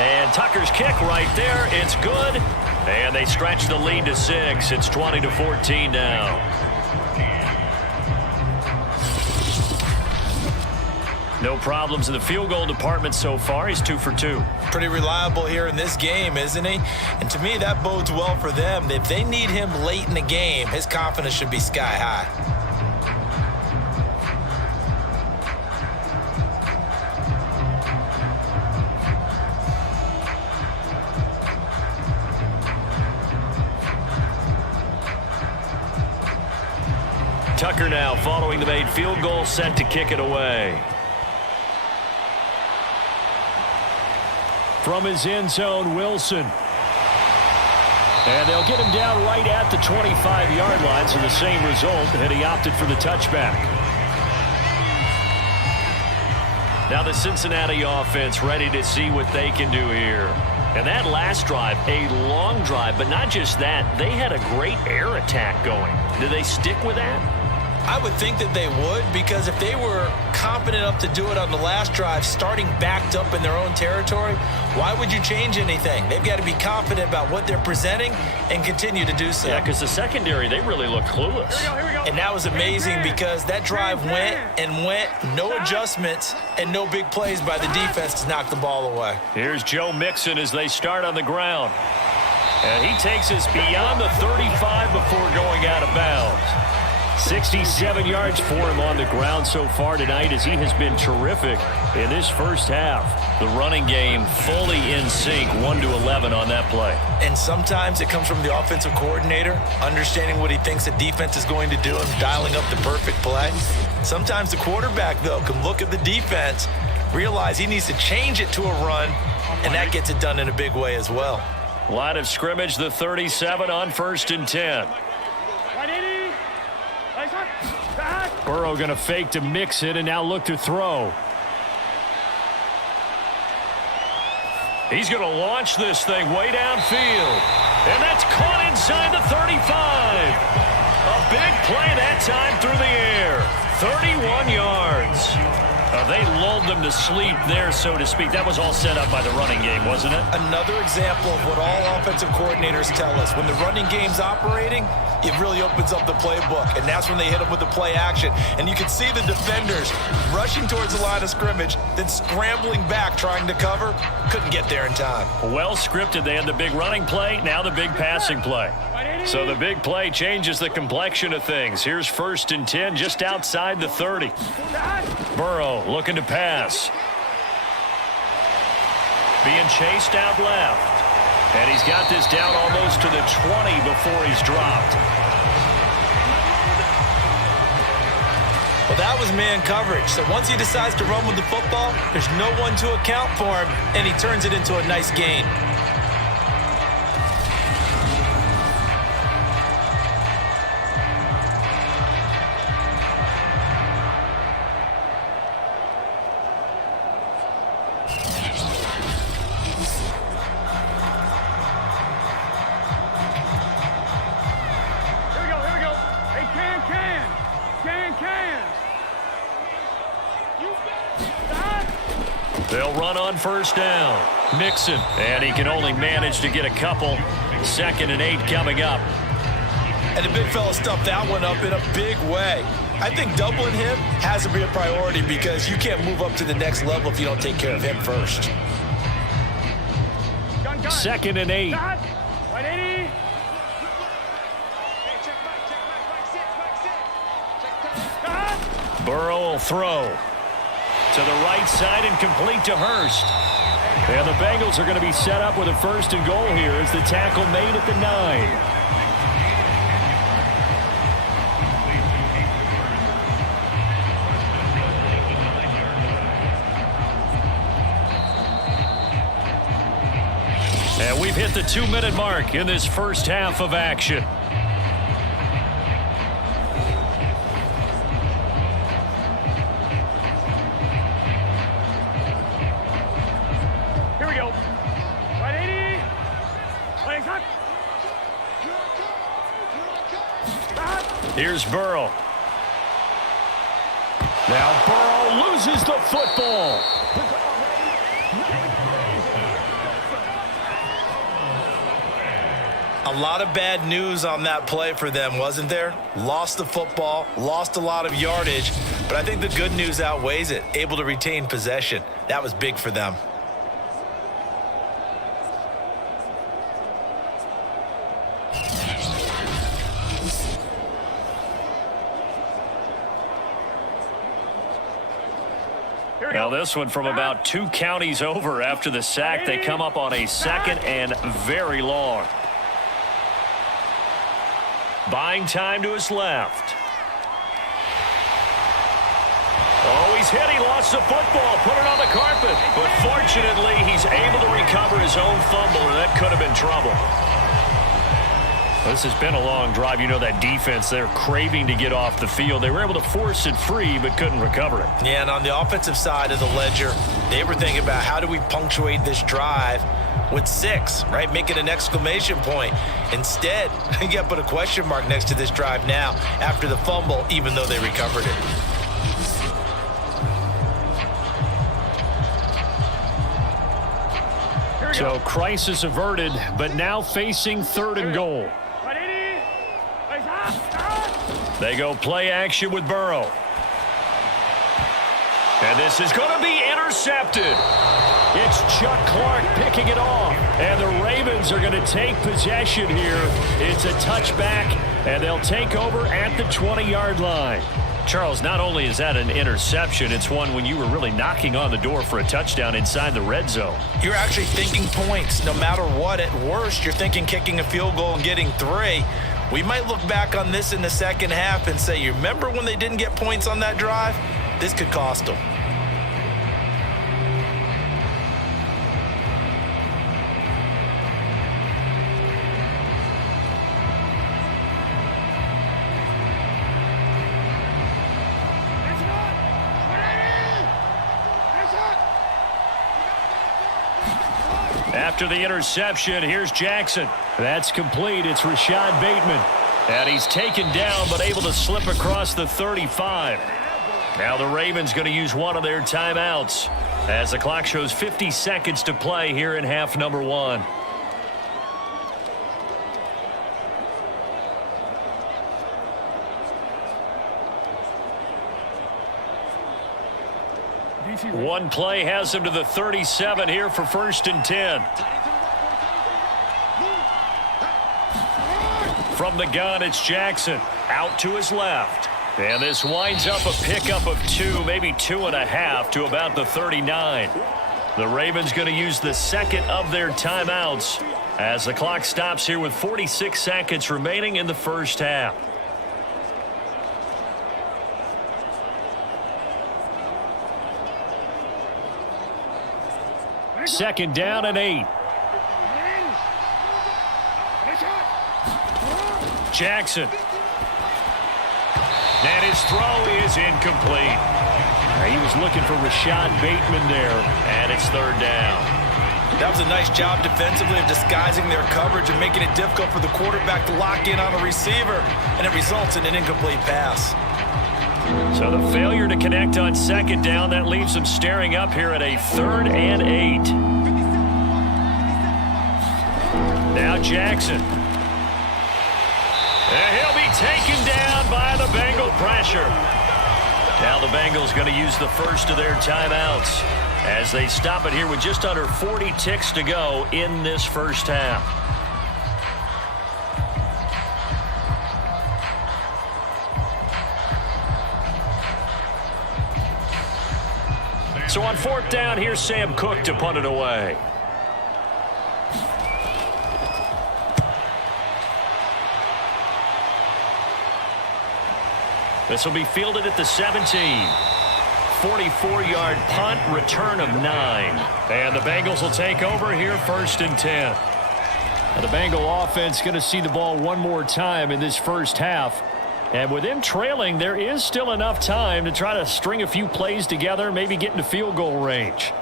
And Tucker's kick right there. It's good. And they stretch the lead to 6. It's 20-14 now. No problems in the field goal department so far. He's 2 for 2. Pretty reliable here in this game, isn't he? And to me, that bodes well for them. If they need him late in the game, his confidence should be sky high. Tucker now following the made field goal, set to kick it away. From his end zone, Wilson. And they'll get him down right at the 25-yard line, so the same result, and he opted for the touchback. Now the Cincinnati offense ready to see what they can do here. And that last drive, a long drive, but not just that, they had a great air attack going. Do they stick with that? I would think that they would, because if they were confident enough to do it on the last drive, starting backed up in their own territory, why would you change anything? They've got to be confident about what they're presenting and continue to do so. Yeah, because the secondary, they really look clueless. Here we go. And that was amazing because that drive went and went, no adjustments and no big plays by the defense to knock the ball away. Here's Joe Mixon as they start on the ground. And he takes us beyond the 35 before going out of bounds. 67 yards for him on the ground so far tonight as he has been terrific in this first half. The running game fully in sync, 1-11 on that play. And sometimes it comes from the offensive coordinator, understanding what he thinks the defense is going to do and dialing up the perfect play. Sometimes the quarterback, though, can look at the defense, realize he needs to change it to a run, and that gets it done in a big way as well. Line of scrimmage, the 37 on 1st and 10. Burrow going to fake to mix it and now look to throw. He's going to launch this thing way downfield. And that's caught inside the 35. A big play that time through the air. 31 yards. They lulled them to sleep there, so to speak. That was all set up by the running game, wasn't it? Another example of what all offensive coordinators tell us. When the running game's operating, it really opens up the playbook, and that's when they hit them with the play action. And you can see the defenders rushing towards the line of scrimmage, then scrambling back trying to cover. Couldn't get there in time. Well scripted. They had the big running play, now the big passing play. So the big play changes the complexion of things. Here's 1st and 10 just outside the 30. Burrow looking to pass. Being chased out left. And he's got this down almost to the 20 before he's dropped. Well, that was man coverage. So once he decides to run with the football, there's no one to account for him, and he turns it into a nice gain. They'll run on first down. Mixon, and he can only manage to get a couple. 2nd and 8 coming up. And the big fella stuffed that one up in a big way. I think doubling him has to be a priority because you can't move up to the next level if you don't take care of him first. 2nd and 8. Burrow will throw to the right side and complete to Hurst. And the Bengals are going to be set up with a 1st and goal here as the tackle made at the 9. And we've hit the 2-minute mark in this first half of action. Here we go. 180. Playing cut. Here's Burrow. Now Burrow loses the football. A lot of bad news on that play for them, wasn't there? Lost the football, lost a lot of yardage, but I think the good news outweighs it. Able to retain possession. That was big for them. Now this one from about 2 counties over after the sack. They come up on a 2nd and very long. Buying time to his left. Oh, he's hit. He lost the football. Put it on the carpet. But fortunately, he's able to recover his own fumble, and that could have been trouble. This has been a long drive. You know that defense, they're craving to get off the field. They were able to force it free, but couldn't recover it. Yeah, and on the offensive side of the ledger, they were thinking about how do we punctuate this drive with 6, right? Make it an exclamation point. Instead, you got to put a question mark next to this drive now after the fumble, even though they recovered it. So crisis averted, but now facing 3rd and goal. They go play action with Burrow. And this is going to be intercepted. It's Chuck Clark picking it off. And the Ravens are going to take possession here. It's a touchback, and they'll take over at the 20-yard line. Charles, not only is that an interception, it's one when you were really knocking on the door for a touchdown inside the red zone. You're actually thinking points no matter what. At worst, you're thinking kicking a field goal and getting 3. We might look back on this in the second half and say, you remember when they didn't get points on that drive? This could cost them. After the interception, here's Jackson. That's complete. It's Rashad Bateman. And he's taken down but able to slip across the 35. Now the Ravens going to use one of their timeouts as the clock shows 50 seconds to play here in half number 1. One play has him to the 37 here for 1st and 10. From the gun, it's Jackson out to his left. And this winds up a pickup of 2, maybe 2.5 to about the 39. The Ravens going to use the 2nd of their timeouts as the clock stops here with 46 seconds remaining in the first half. Second down and 8. Jackson. And his throw is incomplete. He was looking for Rashad Bateman there, and it's 3rd down. That was a nice job defensively of disguising their coverage and making it difficult for the quarterback to lock in on the receiver, and it results in an incomplete pass. So the failure to connect on second down, that leaves them staring up here at a 3rd and 8. Now Jackson. And he'll be taken down by the Bengal pressure. Now the Bengals going to use the first of their timeouts as they stop it here with just under 40 ticks to go in this first half. So on 4th down, here's Sam Cook to punt it away. This will be fielded at the 17. 44-yard punt, return of 9. And the Bengals will take over here 1st and 10. Now the Bengal offense going to see the ball one more time in this first half. And with them trailing, there is still enough time to try to string a few plays together, maybe get into field goal range.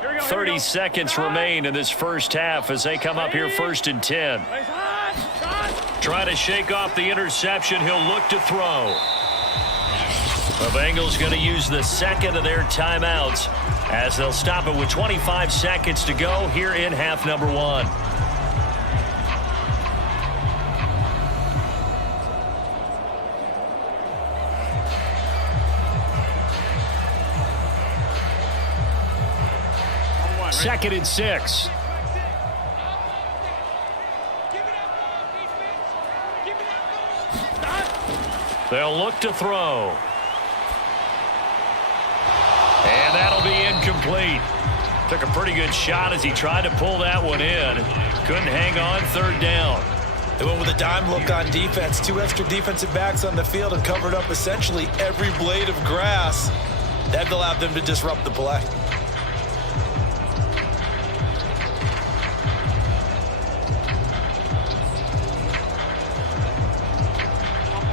Here we go. 30 seconds remain in this first half as they come up here 1st and 10. Trying to shake off the interception. He'll look to throw. The Bengals going to use the second of their timeouts as they'll stop it with 25 seconds to go here in half number 1. Second and 6. They'll look to throw. And that'll be incomplete. Took a pretty good shot as he tried to pull that one in. Couldn't hang on 3rd down. They went with a dime look on defense. 2 extra defensive backs on the field and covered up essentially every blade of grass. That allowed them to disrupt the play.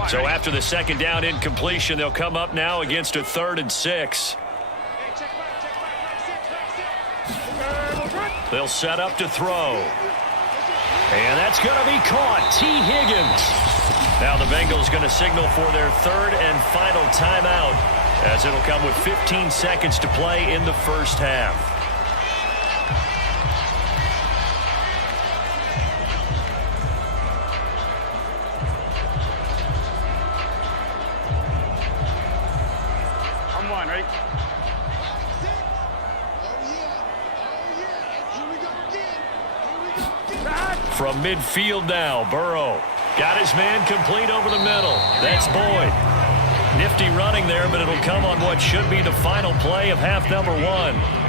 So after the second down incompletion, they'll come up now against a 3rd and 6. They'll set up to throw. And that's going to be caught. T. Higgins. Now the Bengals going to signal for their 3rd and final timeout as it'll come with 15 seconds to play in the first half. From midfield now, Burrow got his man complete over the middle. That's Boyd. Nifty running there, but it'll come on what should be the final play of half number 1.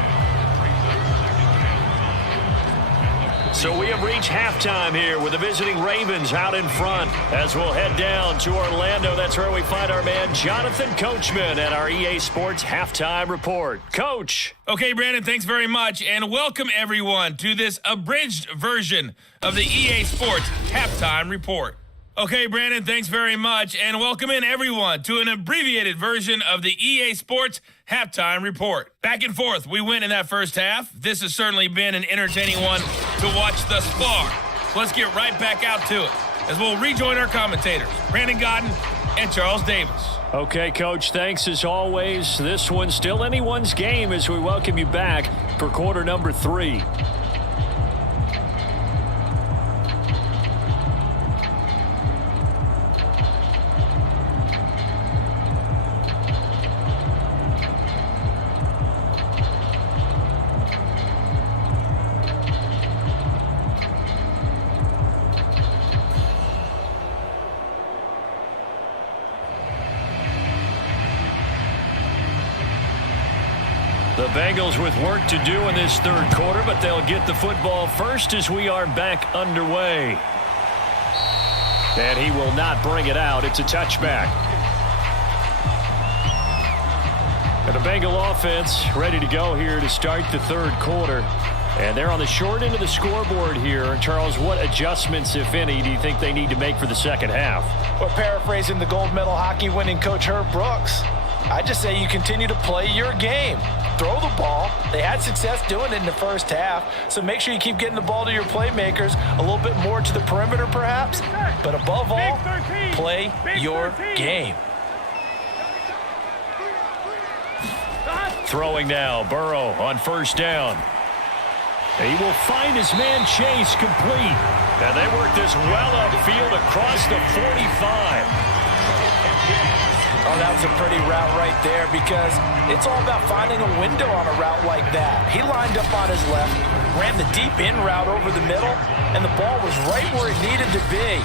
So we have reached halftime here with the visiting Ravens out in front. As we'll head down to Orlando, that's where we find our man Jonathan Coachman at our EA Sports Halftime Report. Coach. Okay, Brandon, thanks very much, and welcome everyone to this abridged version of the EA Sports Halftime Report. Okay, Brandon, thanks very much, and welcome in everyone to an abbreviated version of the EA Sports Halftime Report. Back and forth, we went in that first half. This has certainly been an entertaining one to watch thus far. So let's get right back out to it as we'll rejoin our commentators, Brandon Godden and Charles Davis. Okay, Coach, thanks as always. This one's still anyone's game as we welcome you back for quarter number 3. The Bengals with work to do in this third quarter, but they'll get the football first as we are back underway. And he will not bring it out. It's a touchback. And the Bengal offense ready to go here to start the third quarter. And they're on the short end of the scoreboard here. And Charles, what adjustments, if any, do you think they need to make for the second half? Well, paraphrasing the gold medal hockey winning coach Herb Brooks, I just say you continue to play your game. Throw the ball. They had success doing it in the first half, so make sure you keep getting the ball to your playmakers, a little bit more to the perimeter perhaps, but above all, play your game. Throwing now, Burrow on first down. He will find his man Chase complete. And they work this well upfield across the 45. Oh, that was a pretty route right there because it's all about finding a window on a route like that. He lined up on his left, ran the deep in route over the middle, and the ball was right where it needed to be.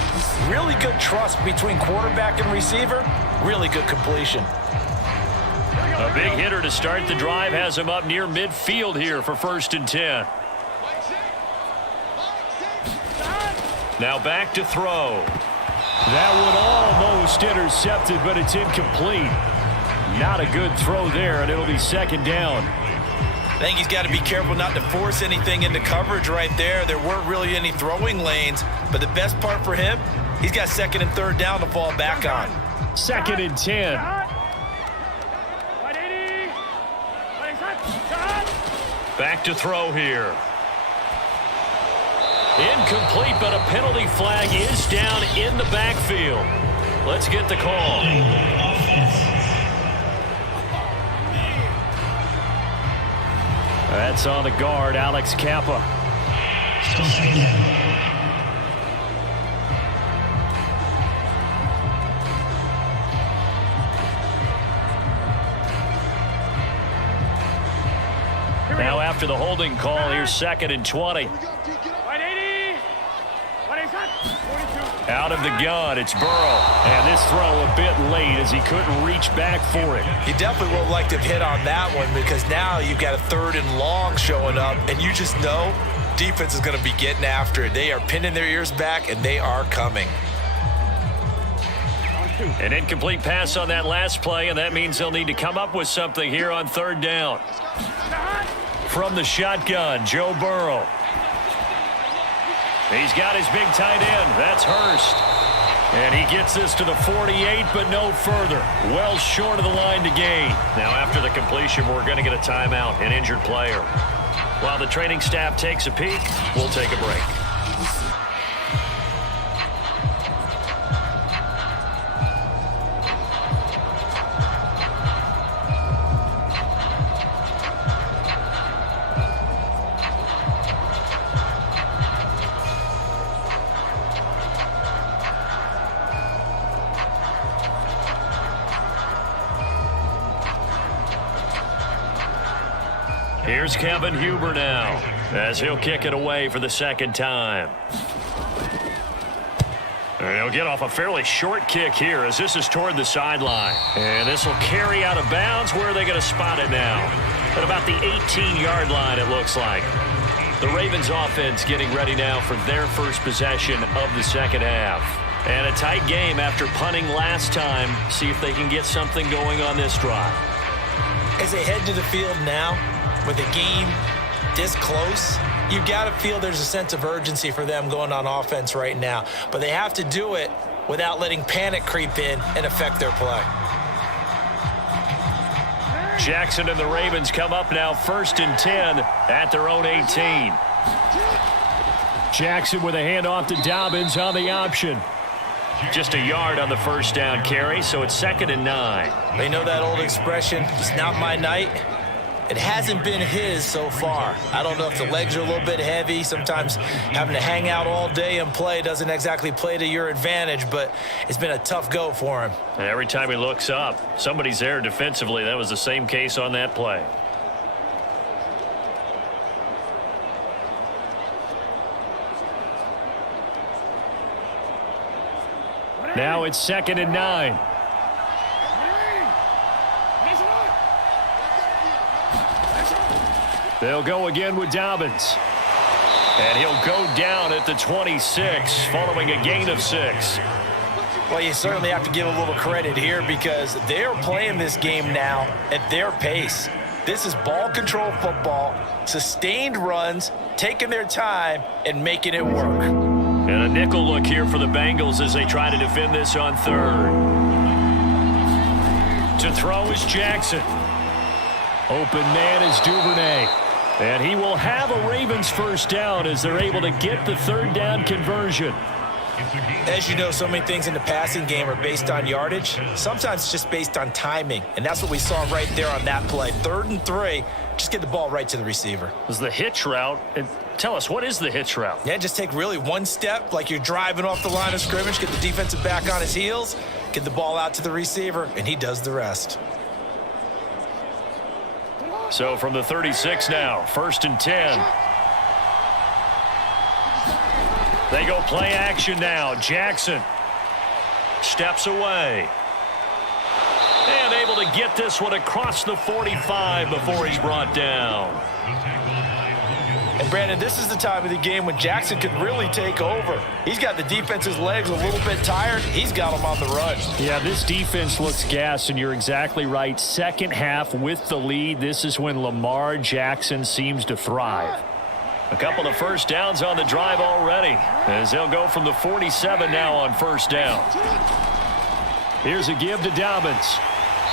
Really good trust between quarterback and receiver. Really good completion. A big hitter to start the drive has him up near midfield here for 1st and 10. Now back to throw. That one almost intercepted, but it's incomplete. Not a good throw there, and it'll be 2nd down. I think he's got to be careful not to force anything into coverage right there. There weren't really any throwing lanes, but the best part for him, he's got 2nd and 3rd down to fall back on. 2nd and 10. Back to throw here. Incomplete, but a penalty flag is down in the backfield. Let's get the call. That's on the guard, Alex Kappa. Now after the holding call, here's 2nd and 20. Out of the gun, it's Burrow. And this throw a bit late as he couldn't reach back for it. You definitely would have liked to have hit on that one because now you've got a 3rd and long showing up, and you just know defense is going to be getting after it. They are pinning their ears back, and they are coming. An incomplete pass on that last play, and that means they'll need to come up with something here on 3rd down. From the shotgun, Joe Burrow. He's got his big tight end. That's Hurst. And he gets this to the 48, but no further. Well short of the line to gain. Now, after the completion, we're going to get a timeout, an injured player. While the training staff takes a peek, we'll take a break. Here's Kevin Huber now as he'll kick it away for the 2nd time. And he'll get off a fairly short kick here as this is toward the sideline. And this will carry out of bounds. Where are they going to spot it now? At about the 18-yard line, it looks like. The Ravens offense getting ready now for their first possession of the 2nd half. And a tight game after punting last time. See if they can get something going on this drive. As they head to the field now, with a game this close, you've got to feel there's a sense of urgency for them going on offense right now. But they have to do it without letting panic creep in and affect their play. Jackson and the Ravens come up now 1st and 10 at their own 18. Jackson with a handoff to Dobbins on the option. Just a yard on the 1st down carry, so it's 2nd and 9. They know that old expression, it's not my night. It hasn't been his so far. I don't know if the legs are a little bit heavy. Sometimes having to hang out all day and play doesn't exactly play to your advantage, but it's been a tough go for him. And every time he looks up, somebody's there defensively. That was the same case on that play. Now it's 2nd and 9. They'll go again with Dobbins. And he'll go down at the 26 following a gain of 6. Well, you certainly have to give a little credit here because they're playing this game now at their pace. This is ball control football, sustained runs, taking their time, and making it work. And a nickel look here for the Bengals as they try to defend this on third. To throw is Jackson. Open man is Duvernay. And he will have a Ravens first down as they're able to get the third down conversion. As you know, so many things in the passing game are based on yardage. Sometimes it's just based on timing. And that's what we saw right there on that play. 3rd and 3, just get the ball right to the receiver. This is the hitch route. And tell us, what is the hitch route? Yeah, just take really one step like you're driving off the line of scrimmage, get the defensive back on his heels, get the ball out to the receiver, and he does the rest. So from the 36 now, 1st and 10. They go play action now. Jackson steps away. And able to get this one across the 45 before he's brought down. And Brandon, this is the time of the game when Jackson could really take over. He's got the defense's legs a little bit tired. He's got them on the run. Yeah, this defense looks gassed, and you're exactly right. Second half with the lead, this is when Lamar Jackson seems to thrive. A couple of first downs on the drive already, as they'll go from the 47 now on first down. Here's a give to Dobbins.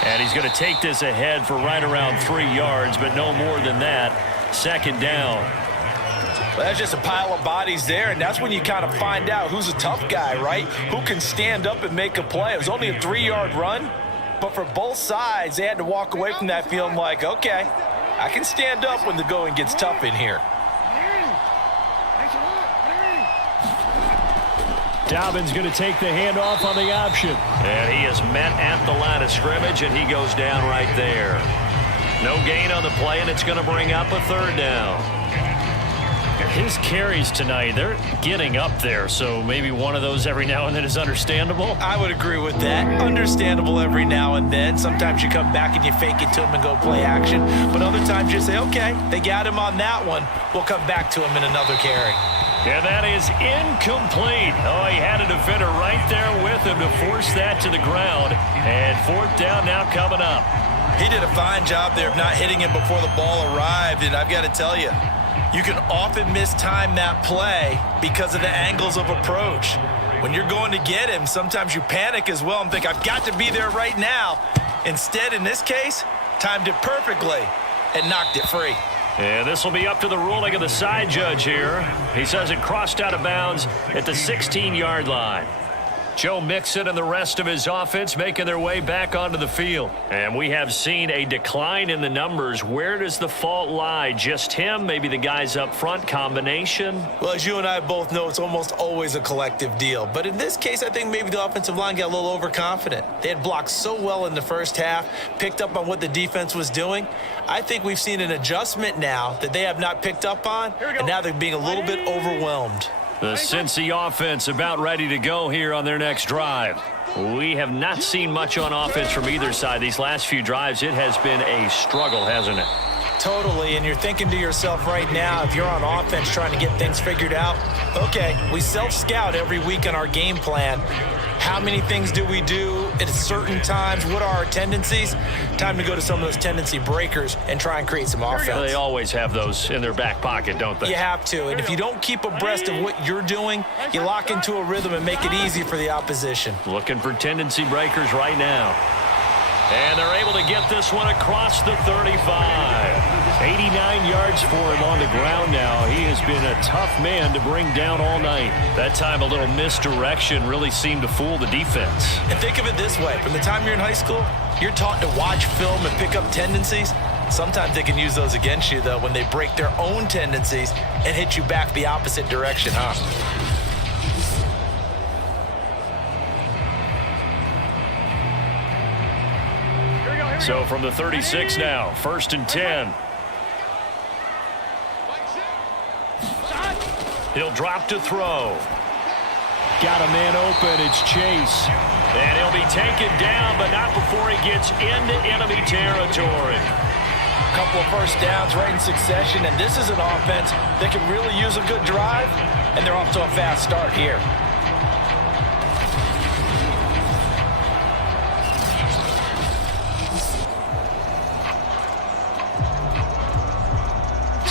And he's going to take this ahead for right around 3 yards, but no more than that. 2nd down. Well, that's just a pile of bodies there, and that's when you kind of find out who's a tough guy, right? Who can stand up and make a play. It was only a 3-yard run, but for both sides, they had to walk away from that feeling like, okay, I can stand up when the going gets tough in here. Dobbins going to take the handoff on the option. And he is met at the line of scrimmage, and he goes down right there. No gain on the play, and it's going to bring up a 3rd down. His carries tonight, they're getting up there, so maybe one of those every now and then is understandable. I would agree with that. Understandable every now and then. Sometimes you come back and you fake it to him and go play action. But other times you say, okay, they got him on that one. We'll come back to him in another carry. And that is incomplete. Oh, he had a defender right there with him to force that to the ground. And 4th down now coming up. He did a fine job there of not hitting him before the ball arrived. And I've got to tell you, you can often mistime that play because of the angles of approach. When you're going to get him, sometimes you panic as well and think, I've got to be there right now. Instead, in this case, timed it perfectly and knocked it free. And this will be up to the ruling of the side judge here. He says it crossed out of bounds at the 16-yard line. Joe Mixon and the rest of his offense making their way back onto the field. And we have seen a decline in the numbers. Where does the fault lie? Just him? Maybe the guys up front? Combination? Well, as you and I both know, it's almost always a collective deal. But in this case, I think maybe the offensive line got a little overconfident. They had blocked so well in the first half, picked up on what the defense was doing. I think we've seen an adjustment now that they have not picked up on, and now they're being a little bit overwhelmed. The Cincy offense about ready to go here on their next drive. We have not seen much on offense from either side. These last few drives, it has been a struggle, hasn't it? Totally, and you're thinking to yourself right now, if you're on offense trying to get things figured out, okay, we self-scout every week on our game plan. How many things do we do at certain times? What are our tendencies? Time to go to some of those tendency breakers and try and create some offense. They always have those in their back pocket, don't they? You have to, and if you don't keep abreast of what you're doing, you lock into a rhythm and make it easy for the opposition. Looking for tendency breakers right now. And they're able to get this one across the 35. 89 yards for him on the ground now. He has been a tough man to bring down all night. That time a little misdirection really seemed to fool the defense. And think of it this way. From the time you're in high school, you're taught to watch film and pick up tendencies. Sometimes they can use those against you, though, when they break their own tendencies and hit you back the opposite direction, huh? So from the 36 now, 1st and 10. He'll drop to throw. Got a man open. It's Chase. And he'll be taken down, but not before he gets into enemy territory. A couple of first downs right in succession, and this is an offense that can really use a good drive, and they're off to a fast start here.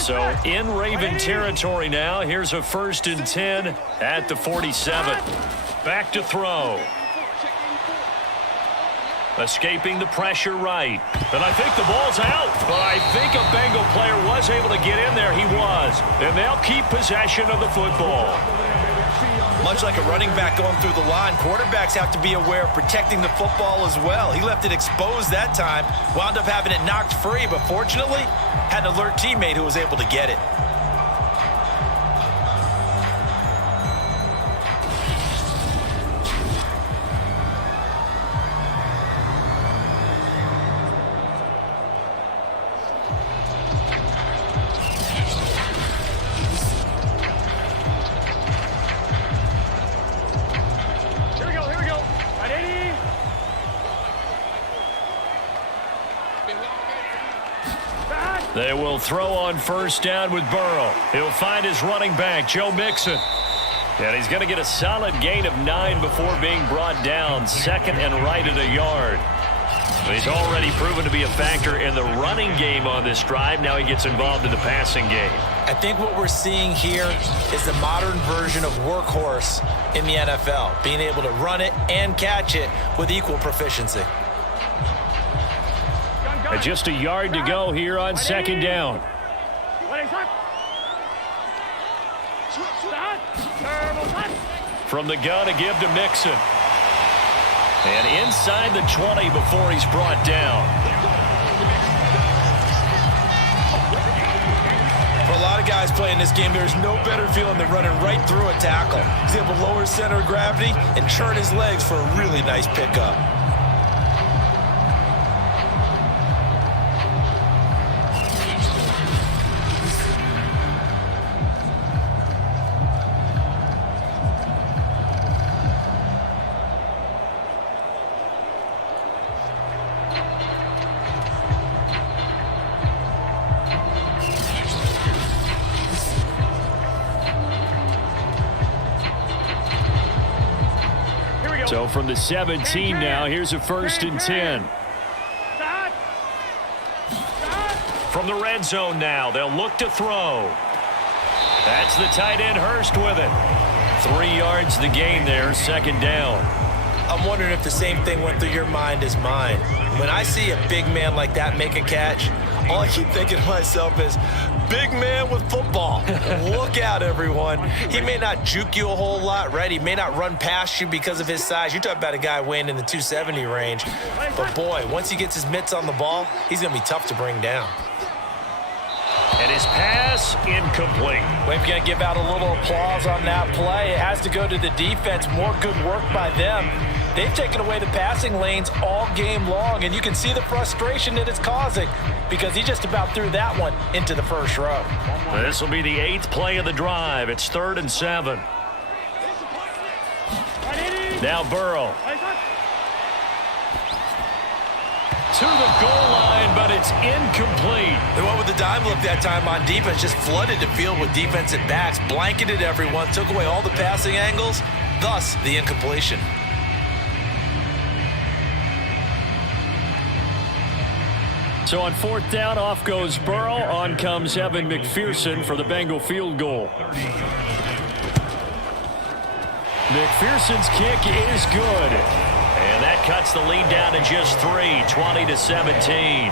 So in Raven territory now. Here's a 1st and 10 at the 47. Back to throw. Escaping the pressure right. And I think the ball's out. But I think a Bengal player was able to get in there. He was. And they'll keep possession of the football. Much like a running back going through the line, quarterbacks have to be aware of protecting the football as well. He left it exposed that time, wound up having it knocked free, but fortunately, had an alert teammate who was able to get it. They will throw on 1st down with Burrow. He'll find his running back, Joe Mixon. And he's going to get a solid gain of 9 before being brought down. 2nd and right at a yard. He's already proven to be a factor in the running game on this drive. Now he gets involved in the passing game. I think what we're seeing here is the modern version of workhorse in the NFL, being able to run it and catch it with equal proficiency. And just a yard to go here on 2nd down. From the gun, a give to Mixon. And inside the 20 before he's brought down. For a lot of guys playing this game, there's no better feeling than running right through a tackle. He's able to lower his center of gravity and turn his legs for a really nice pickup. So from the 17 now, here's a 1st and 10. From the red zone now, they'll look to throw. That's the tight end Hurst with it. 3 yards the gain there, 2nd down. I'm wondering if the same thing went through your mind as mine. When I see a big man like that make a catch, all I keep thinking to myself is, big man with football. Look out, everyone. He may not juke you a whole lot, right? He may not run past you because of his size. You're talking about a guy weighing in the 270 range. But, boy, once he gets his mitts on the ball, he's going to be tough to bring down. And his pass incomplete. We've got to give out a little applause on that play. It has to go to the defense. More good work by them. They've taken away the passing lanes all game long, and you can see the frustration that it's causing because he just about threw that one into the first row. This will be the 8th play of the drive. It's 3rd and 7. Now Burrow. To the goal line, but it's incomplete. They went with the dime look that time on defense, just flooded the field with defensive backs, blanketed everyone, took away all the passing angles, thus the incompletion. So on 4th down, off goes Burrow. On comes Evan McPherson for the Bengal field goal. McPherson's kick is good. And that cuts the lead down to just 3, 20-17.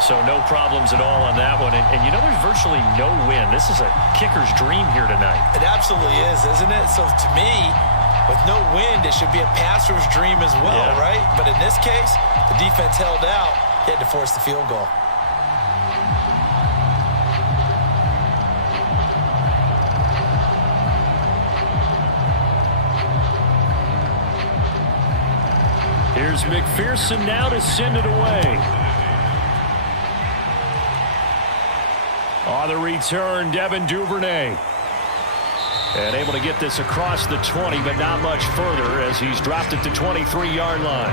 So no problems at all on that one. And you know, there's virtually no wind. This is a kicker's dream here tonight. It absolutely is, isn't it? So to me, with no wind, it should be a passer's dream as well, right? But in this case, the defense held out. They had to force the field goal. Here's McPherson now to send it away. On the return, Devin Duvernay. And able to get this across the 20, but not much further as he's dropped it to 23-yard line.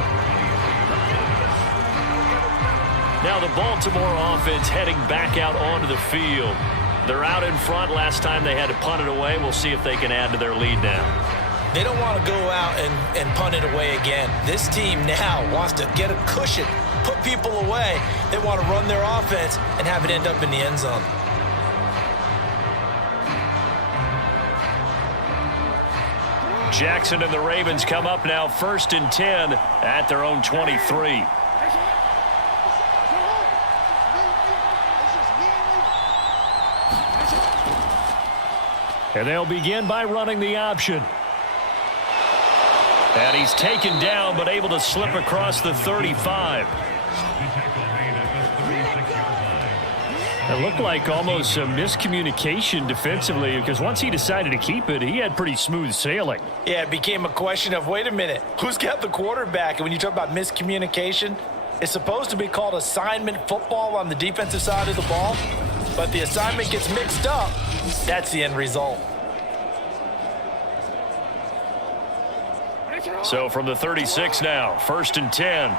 Now the Baltimore offense heading back out onto the field. They're out in front. Last time they had to punt it away. We'll see if they can add to their lead now. They don't want to go out and punt it away again. This team now wants to get a cushion put people away. They want to run their offense and have it end up in the end zone. Jackson and the Ravens come up now 1st and 10 at their own 23. And they'll begin by running the option. And he's taken down but able to slip across the 35. It looked like almost a miscommunication defensively because once he decided to keep it, he had pretty smooth sailing. Yeah, it became a question of, wait a minute, who's got the quarterback? And when you talk about miscommunication, it's supposed to be called assignment football on the defensive side of the ball, but the assignment gets mixed up. That's the end result. So from the 36 now, 1st and 10.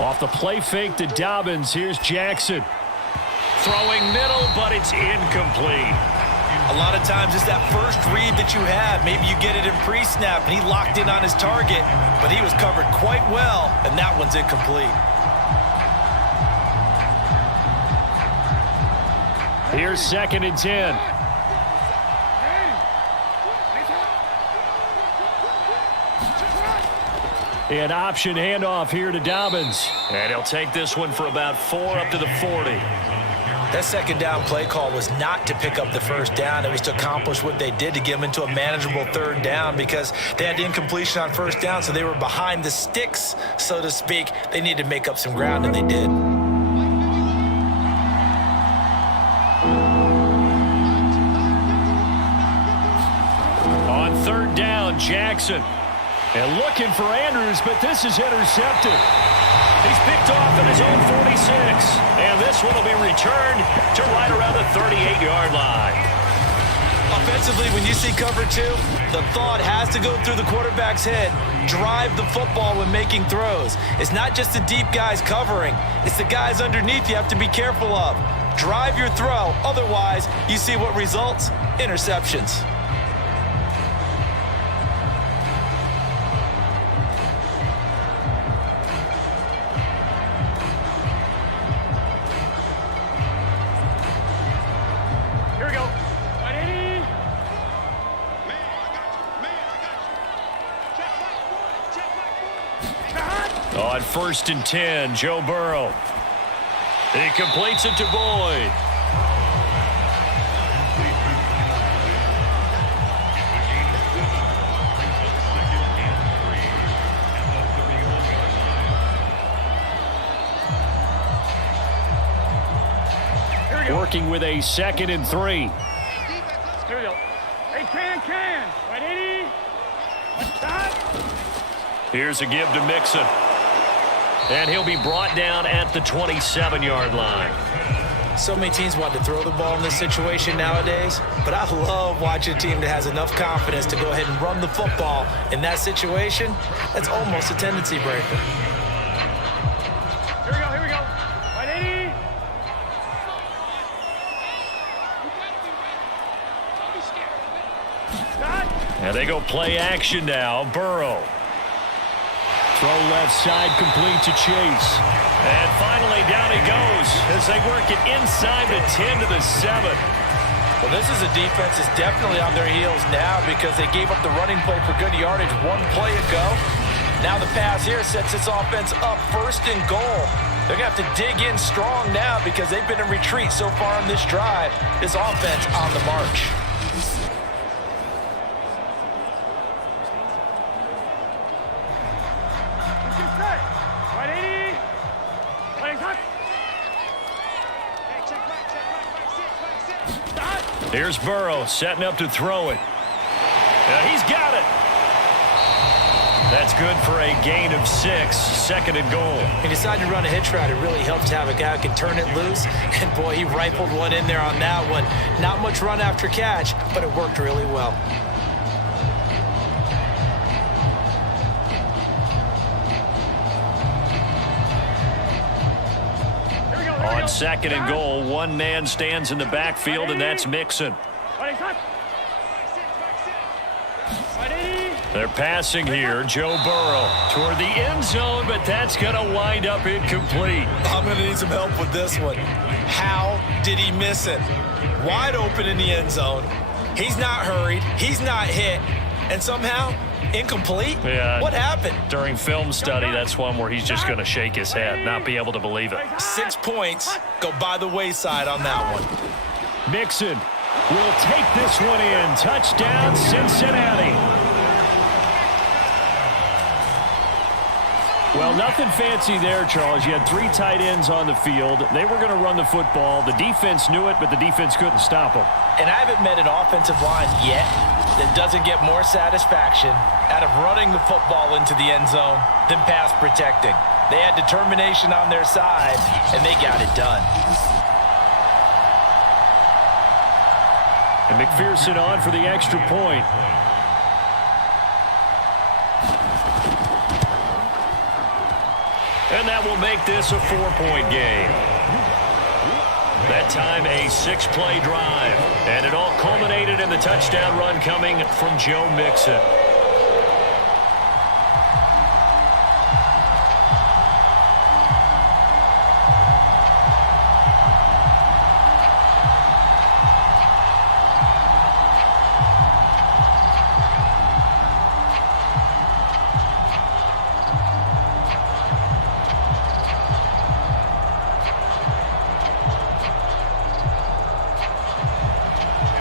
Off the play fake to Dobbins. Here's Jackson. Throwing middle, but it's incomplete. A lot of times it's that first read that you have. Maybe you get it in pre-snap, and he locked in on his target, but he was covered quite well, and that one's incomplete. Here's 2nd and 10. An option handoff here to Dobbins. And he'll take this one for about 4 up to the 40. That second down play call was not to pick up the first down. It was to accomplish what they did to get them into a manageable 3rd down because they had the incompletion on 1st down, so they were behind the sticks, so to speak. They needed to make up some ground, and they did. On 3rd down, Jackson. And looking for Andrews, but this is intercepted. He's picked off at his own 46. And this one will be returned to right around the 38-yard line. Offensively, when you see cover 2, the thought has to go through the quarterback's head. Drive the football when making throws. It's not just the deep guys covering. It's the guys underneath you have to be careful of. Drive your throw. Otherwise, you see what results? Interceptions. On 1st and 10, Joe Burrow. He completes it to Boyd. Working with a 2nd and 3. Here we go. Hey, can. Right, 80. Stop. Here's a give to Mixon. And he'll be brought down at the 27-yard line. So many teams want to throw the ball in this situation nowadays, but I love watching a team that has enough confidence to go ahead and run the football. In that situation, that's almost a tendency breaker. Here we go. Right, 80. And they go play action now. Burrow. Throw left side complete to Chase. And finally down he goes as they work it inside the 10 to the 7. Well, this is a defense that's definitely on their heels now because they gave up the running play for good yardage one play ago. Now the pass here sets this offense up 1st and goal. They're going to have to dig in strong now because they've been in retreat so far on this drive. This offense on the march. Here's Burrow setting up to throw it. And he's got it. That's good for a gain of 6, 2nd and goal. He decided to run a hitch route. It really helps to have a guy who can turn it loose. And, boy, he rifled one in there on that one. Not much run after catch, but it worked really well. On 2nd and goal, one man stands in the backfield, and that's Mixon. Right, They're passing here. Joe Burrow toward the end zone, but that's going to wind up incomplete. I'm going to need some help with this one. How did he miss it? Wide open in the end zone. He's not hurried. He's not hit. And somehow, incomplete? Yeah. What happened? During film study, that's one where he's just going to shake his head, not be able to believe it. 6 points go by the wayside on that one. Mixon will take this one in. Touchdown, Cincinnati. Well, nothing fancy there, Charles. You had 3 tight ends on the field. They were going to run the football. The defense knew it, but the defense couldn't stop them. And I haven't met an offensive line yet that doesn't get more satisfaction out of running the football into the end zone than pass protecting. They had determination on their side, and they got it done. And McPherson on for the extra point. And that will make this a 4-point game. That time a 6-play drive. And it all culminated in the touchdown run coming from Joe Mixon.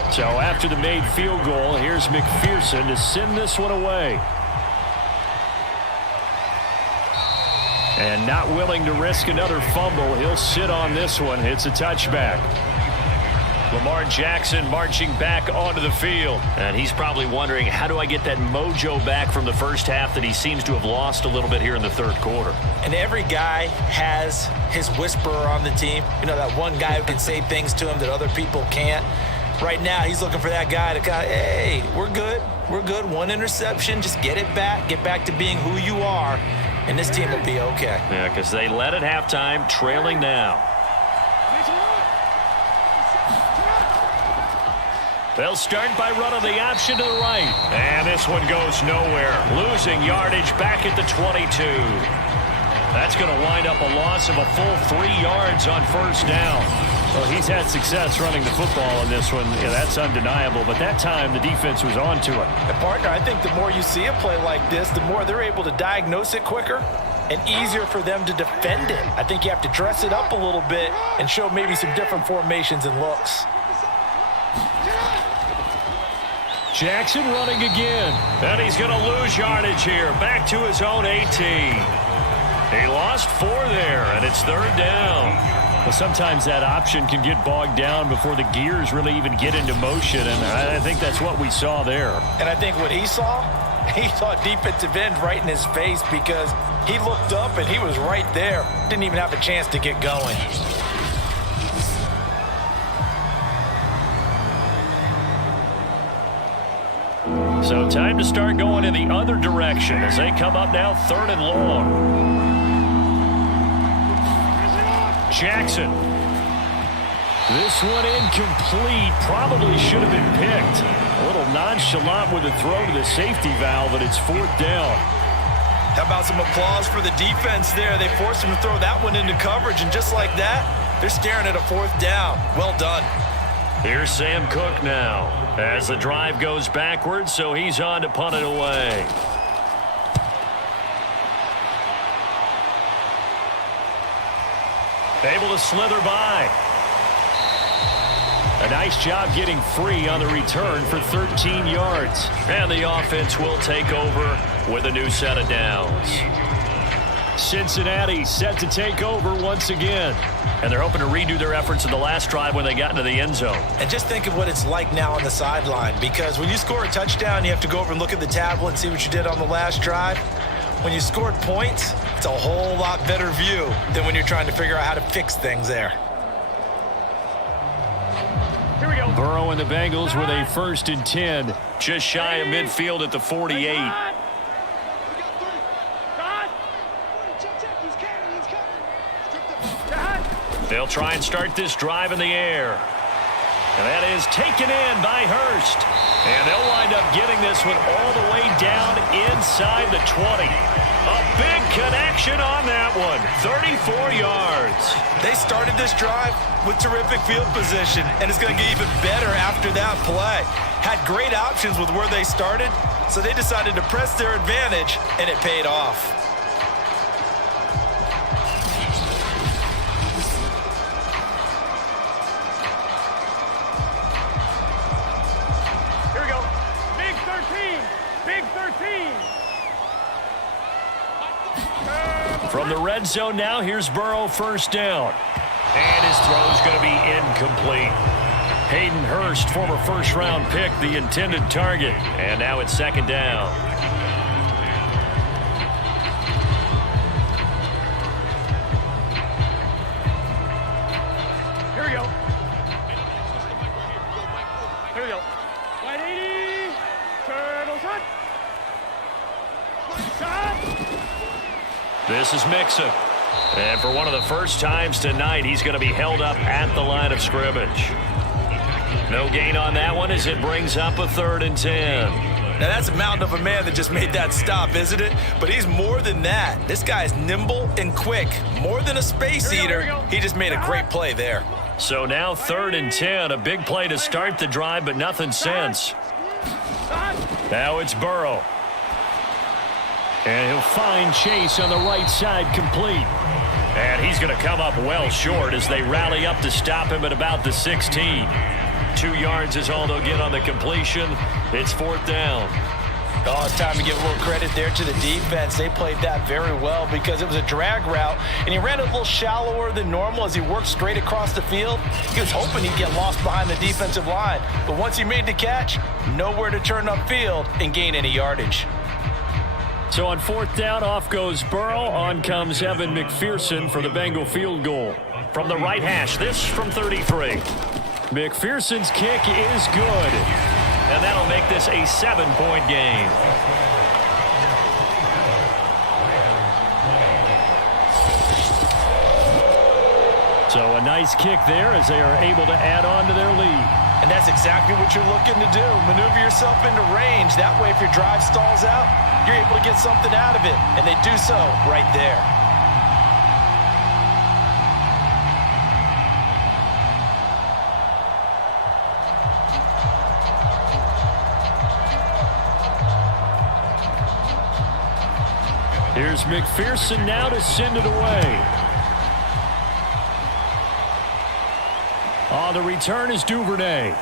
So after the made field goal, here's McPherson to send this one away. And not willing to risk another fumble, he'll sit on this one. It's a touchback. Lamar Jackson marching back onto the field. And he's probably wondering, how do I get that mojo back from the first half that he seems to have lost a little bit here in the third quarter? And every guy has his whisperer on the team. You know, that one guy who can say things to him that other people can't. Right now, he's looking for that guy to kind of, hey, we're good. We're good. 1 interception. Just get it back. Get back to being who you are, and this team will be okay. Yeah, because they led at halftime, trailing now. They'll start by running the option to the right. And this one goes nowhere. Losing yardage back at the 22. That's going to wind up a loss of a full 3 yards on first down. Well, he's had success running the football in this one. Yeah, that's undeniable. But that time, the defense was on to it. And, partner, I think the more you see a play like this, the more they're able to diagnose it quicker and easier for them to defend it. I think you have to dress it up a little bit and show maybe some different formations and looks. Jackson running again. And he's going to lose yardage here. Back to his own 18. He lost 4 there, and it's 3rd down. Well, sometimes that option can get bogged down before the gears really even get into motion, and I think that's what we saw there. And I think what he saw defensive end right in his face because he looked up and he was right there. Didn't even have a chance to get going. So time to start going in the other direction as they come up now 3rd and long. Jackson. This one incomplete. Probably should have been picked. A little nonchalant with the throw to the safety valve, and it's 4th down. How about some applause for the defense there? They forced him to throw that one into coverage, and just like that, they're staring at a 4th down. Well done. Here's Sam Cook now as the drive goes backwards, so he's on to punt it away. Able to slither by. A nice job getting free on the return for 13 yards. And the offense will take over with a new set of downs. Cincinnati set to take over once again. And they're hoping to redo their efforts in the last drive when they got into the end zone. And just think of what it's like now on the sideline, because when you score a touchdown, you have to go over and look at the tablet and see what you did on the last drive. When you scored points, it's a whole lot better view than when you're trying to figure out how to fix things there. Here we go. Burrow and the Bengals with a 1st and 10. Just shy of midfield at the 48. They'll try and start this drive in the air. And that is taken in by Hurst. And they'll wind up getting this one all the way down inside the 20. A big connection on that one. 34 yards. They started this drive with terrific field position, and it's going to get even better after that play. Had great options with where they started, so they decided to press their advantage, and it paid off. Here we go. Big 13. Big 13. From the red zone now, here's Burrow, first down. And his throw's going to be incomplete. Hayden Hurst, former first-round pick, the intended target. And now it's second down. Here we go. Here we go. Wide 80. Turtle shot. Shot. This is Mixon. And for one of the first times tonight, he's going to be held up at the line of scrimmage. No gain on that one as it brings up a 3rd and 10. Now, that's a mountain of a man that just made that stop, isn't it? But he's more than that. This guy's nimble and quick. More than a space eater. He just made a great play there. So now 3rd and 10. A big play to start the drive, but nothing since. Now it's Burrow. And he'll find Chase on the right side complete. And he's going to come up well short as they rally up to stop him at about the 16. 2 yards is all they'll get on the completion. It's 4th down. Oh, it's time to give a little credit there to the defense. They played that very well because it was a drag route, and he ran a little shallower than normal as he worked straight across the field. He was hoping he'd get lost behind the defensive line, but once he made the catch, nowhere to turn upfield and gain any yardage. So on 4th down, off goes Burrow. On comes Evan McPherson for the Bengal field goal. From the right hash, this from 33. McPherson's kick is good. And that'll make this a 7-point game. So a nice kick there as they are able to add on to their lead. And that's exactly what you're looking to do. Maneuver yourself into range. That way, if your drive stalls out, you're able to get something out of it. And they do so right there. Here's McPherson now to send it away. On the return is Duvernay.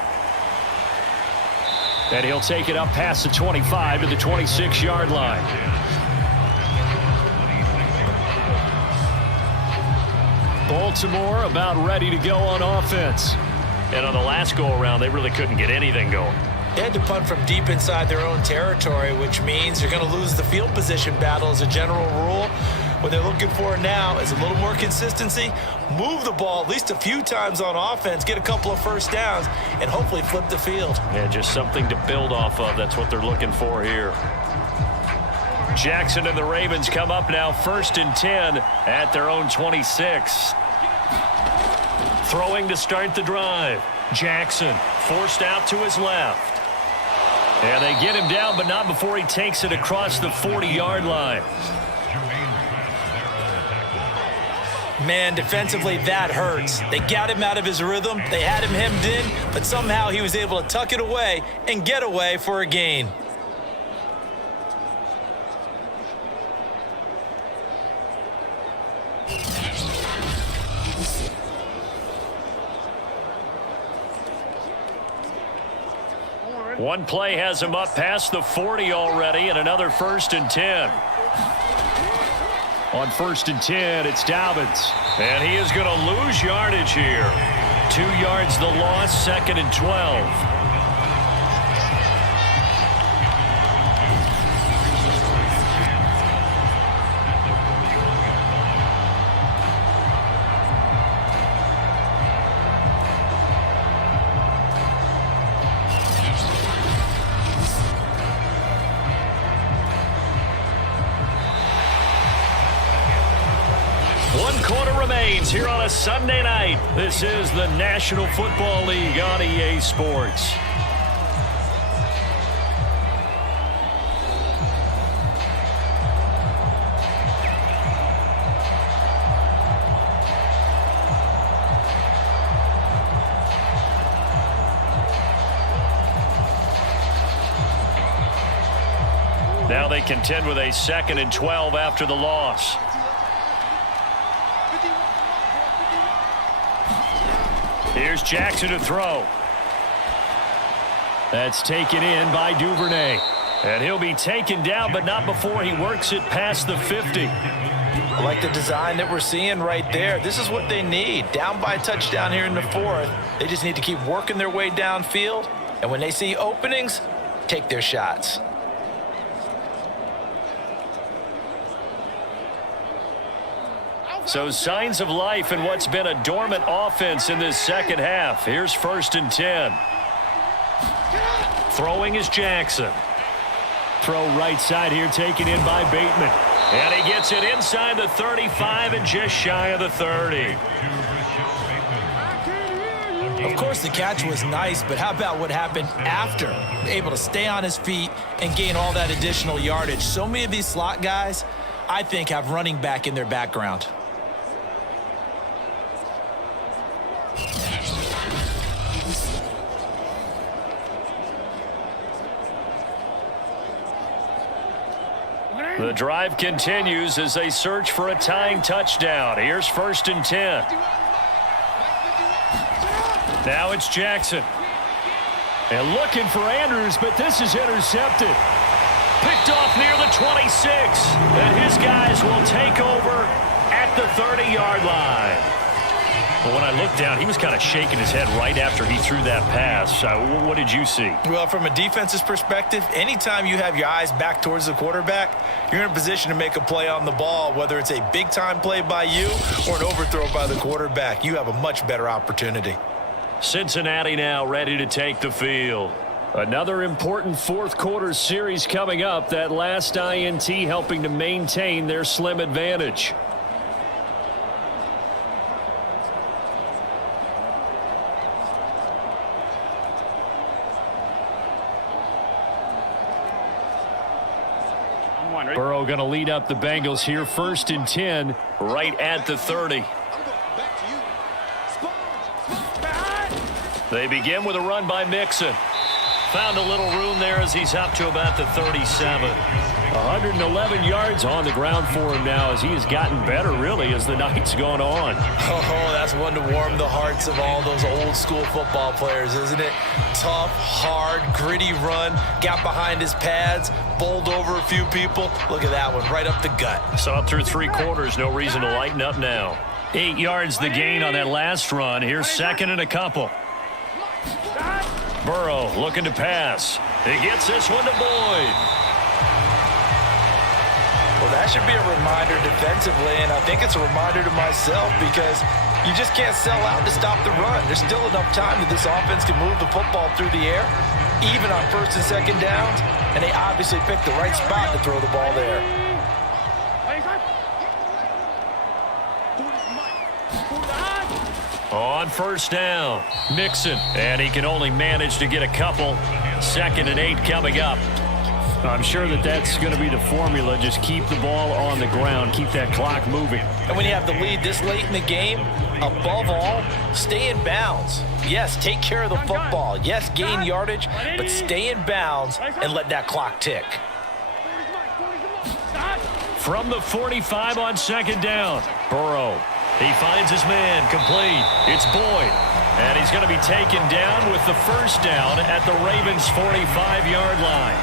And he'll take it up past the 25 to the 26-yard line. Baltimore about ready to go on offense. And on the last go-around, they really couldn't get anything going. They had to punt from deep inside their own territory, which means they're going to lose the field position battle as a general rule. What they're looking for now is a little more consistency, move the ball at least a few times on offense, get a couple of first downs, and hopefully flip the field. Yeah, just something to build off of. That's what they're looking for here. Jackson and the Ravens come up now 1st and 10 at their own 26. Throwing to start the drive. Jackson forced out to his left. And they get him down, but not before he takes it across the 40-yard line. Man, defensively, that hurts. They got him out of his rhythm. They had him hemmed in, but somehow he was able to tuck it away and get away for a gain. One play has him up past the 40 already, and another 1st and 10. On 1st and 10, it's Dobbins. And he is going to lose yardage here. 2 yards the loss, 2nd and 12. 1 quarter remains here on a Sunday night. This is the National Football League on EA Sports. Now they contend with a 2nd and 12 after the loss. Here's Jackson to throw. That's taken in by Duvernay. And he'll be taken down, but not before he works it past the 50. I like the design that we're seeing right there. This is what they need. Down by a touchdown here in the 4th. They just need to keep working their way downfield. And when they see openings, take their shots. So signs of life in what's been a dormant offense in this second half. Here's 1st and 10. Throwing is Jackson. Throw right side here taken in by Bateman. And he gets it inside the 35 and just shy of the 30. Of course, the catch was nice, but how about what happened after? Able to stay on his feet and gain all that additional yardage. So many of these slot guys, I think, have running back in their background. The drive continues as they search for a tying touchdown. Here's 1st and 10. Now it's Jackson. And looking for Andrews, but this is intercepted. Picked off near the 26. And his guys will take over at the 30-yard line. Well, when I looked down, he was kind of shaking his head right after he threw that pass. What did you see? Well, from a defense's perspective, anytime you have your eyes back towards the quarterback, you're in a position to make a play on the ball, whether it's a big-time play by you or an overthrow by the quarterback. You have a much better opportunity. Cincinnati now ready to take the field. Another important 4th quarter series coming up. That last INT helping to maintain their slim advantage. Burrow going to lead up the Bengals here. 1st and 10 right at the 30. They begin with a run by Mixon. Found a little room there as he's up to about the 37. 111 yards on the ground for him now as he has gotten better, really, as the night's gone on. Oh, that's one to warm the hearts of all those old-school football players, isn't it? Tough, hard, gritty run, got behind his pads, bowled over a few people. Look at that one, right up the gut. Saw it through 3 quarters, no reason to lighten up now. 8 yards the gain on that last run. Here's 2nd and a couple. Burrow looking to pass. He gets this one to Boyd. Well, that should be a reminder defensively, and I think it's a reminder to myself because you just can't sell out to stop the run. There's still enough time that this offense can move the football through the air, even on 1st and 2nd downs, and they obviously picked the right spot to throw the ball there. On 1st down, Mixon, and he can only manage to get a couple. 2nd and 8 coming up. I'm sure that that's going to be the formula. Just keep the ball on the ground. Keep that clock moving. And when you have the lead this late in the game, above all, stay in bounds. Yes, take care of the football. Yes, gain yardage, but stay in bounds and let that clock tick. From the 45 on 2nd down, Burrow. He finds his man, complete. It's Boyd. And he's going to be taken down with the 1st down at the Ravens' 45-yard line.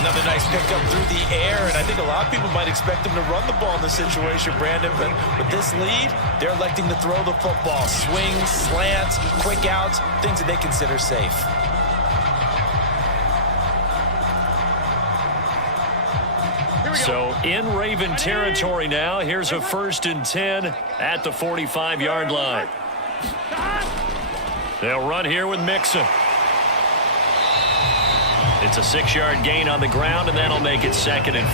Another nice pickup through the air, and I think a lot of people might expect him to run the ball in this situation, Brandon, but with this lead, they're electing to throw the football. Swings, slants, quick outs, things that they consider safe. So in Raven territory now. Here's a 1st and 10 at the 45-yard line. They'll run here with Mixon. It's a 6-yard gain on the ground, and that'll make it 2nd and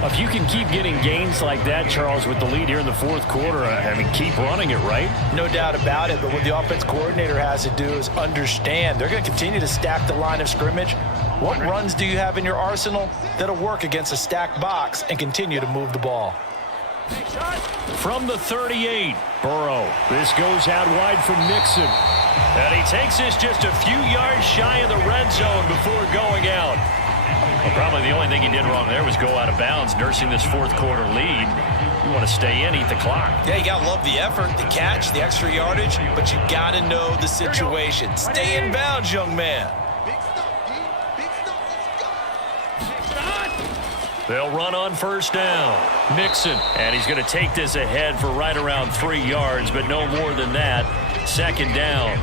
4. If you can keep getting gains like that, Charles, with the lead here in the fourth quarter, I mean, keep running it, right? No doubt about it, but what the offense coordinator has to do is understand they're going to continue to stack the line of scrimmage. What runs do you have in your arsenal that'll work against a stacked box and continue to move the ball? From the 38, Burrow. This goes out wide from Mixon. And he takes this just a few yards shy of the red zone before going out. Well, probably the only thing he did wrong there was go out of bounds, nursing this fourth quarter lead. You want to stay in, eat the clock. Yeah, you got to love the effort, the catch, the extra yardage, but you got to know the situation. Stay in bounds, young man. They'll run on first down. Mixon, and he's going to take this ahead for right around 3 yards, but no more than that. 2nd down.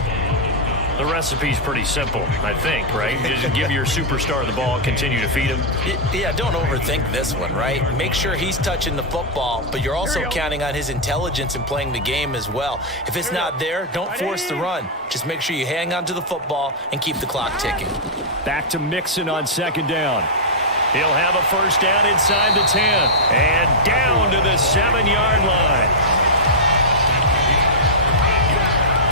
The recipe's pretty simple, I think, right? Just give your superstar the ball, continue to feed him. Yeah, don't overthink this one, right? Make sure he's touching the football, but you're also counting on his intelligence in playing the game as well. If it's not there, don't force the run. Just make sure you hang on to the football and keep the clock ticking. Back to Mixon on 2nd down. He'll have a first down inside the 10 and down to the 7-yard line.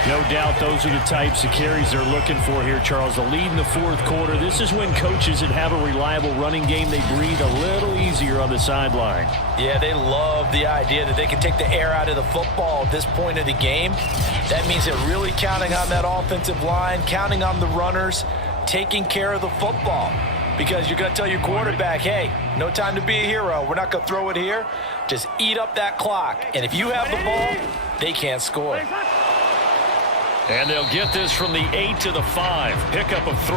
No doubt those are the types of carries they're looking for here, Charles. The lead in the fourth quarter. This is when coaches that have a reliable running game, they breathe a little easier on the sideline. Yeah, they love the idea that they can take the air out of the football at this point of the game. That means they're really counting on that offensive line, counting on the runners, taking care of the football. Because you're going to tell your quarterback, hey, no time to be a hero. We're not going to throw it here. Just eat up that clock. And if you have the ball, they can't score. And they'll get this from the 8 to the 5. Pickup of 3.